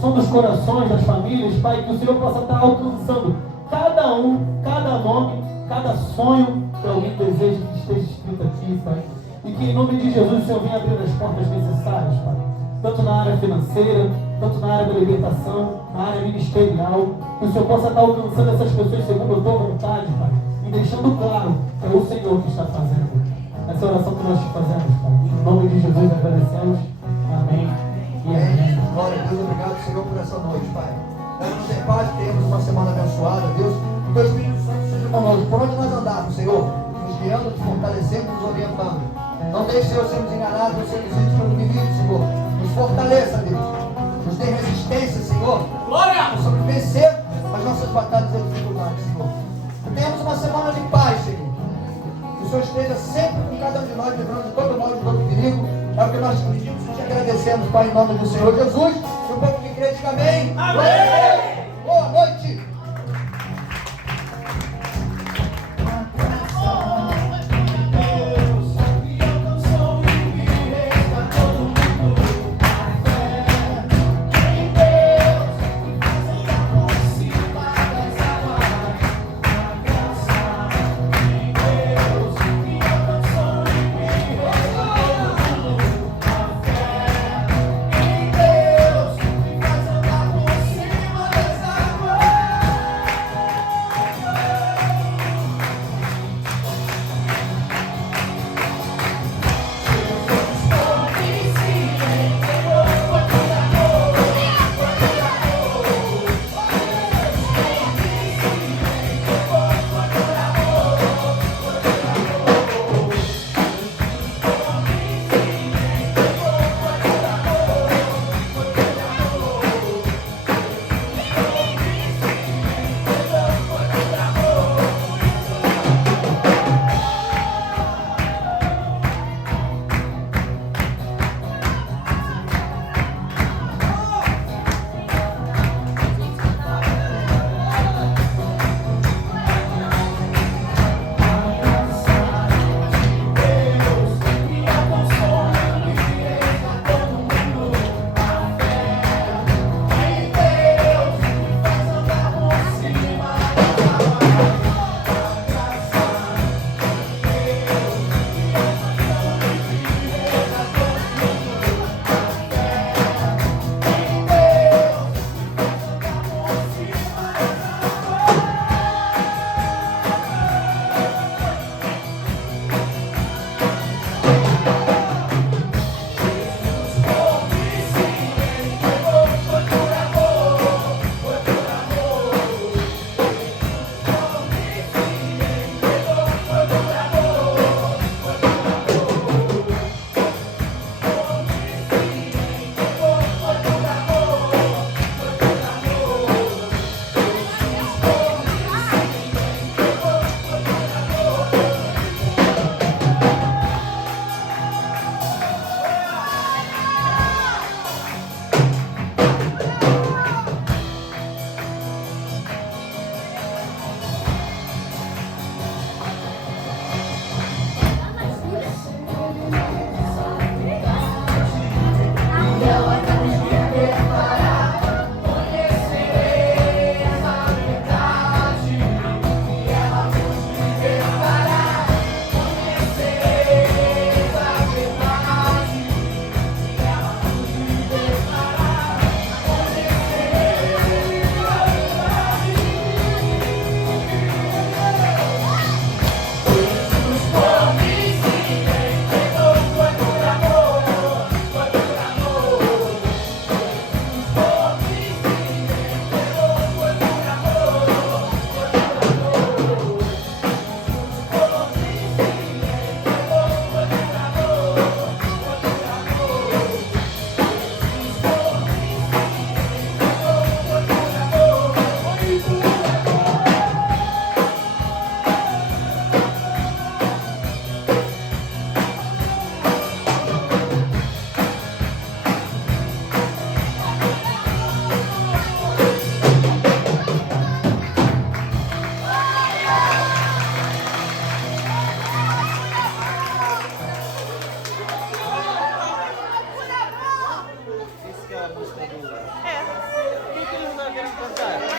São dos corações, das famílias, Pai, que o Senhor possa estar alcançando cada um, cada nome, cada sonho que alguém deseja que esteja escrito aqui, Pai. E que em nome de Jesus o Senhor venha abrir as portas necessárias, Pai. Tanto na área financeira, tanto na área da libertação, na área ministerial, que o Senhor possa estar alcançando essas pessoas segundo a tua vontade, Pai, e deixando claro que é o Senhor que está fazendo. Essa oração que nós te fazemos, Pai. Em nome de Jesus agradecemos. Amém. E amém. Glória a Deus, obrigado, Senhor, por essa noite, Pai. Damos em paz, temos uma semana abençoada, Deus. Que o Espírito Santo seja conosco, por onde nós andarmos, Senhor, nos guiando, nos fortalecendo, nos orientando. Não deixe, Senhor, sermos enganados, não sermos vítimas pelo inimigo, Senhor. Nos fortaleça, Deus. Nos dê resistência, Senhor. Glória! Possamos vencer as nossas batalhas e dificuldades, Senhor. Que tenhamos uma semana de paz, Senhor. Que o Senhor esteja sempre com cada um de nós, livrando de todo mal e de todo perigo. É o que nós te pedimos e te agradecemos, Pai, em nome do Senhor Jesus. E o povo que crê, diga amém. Amém!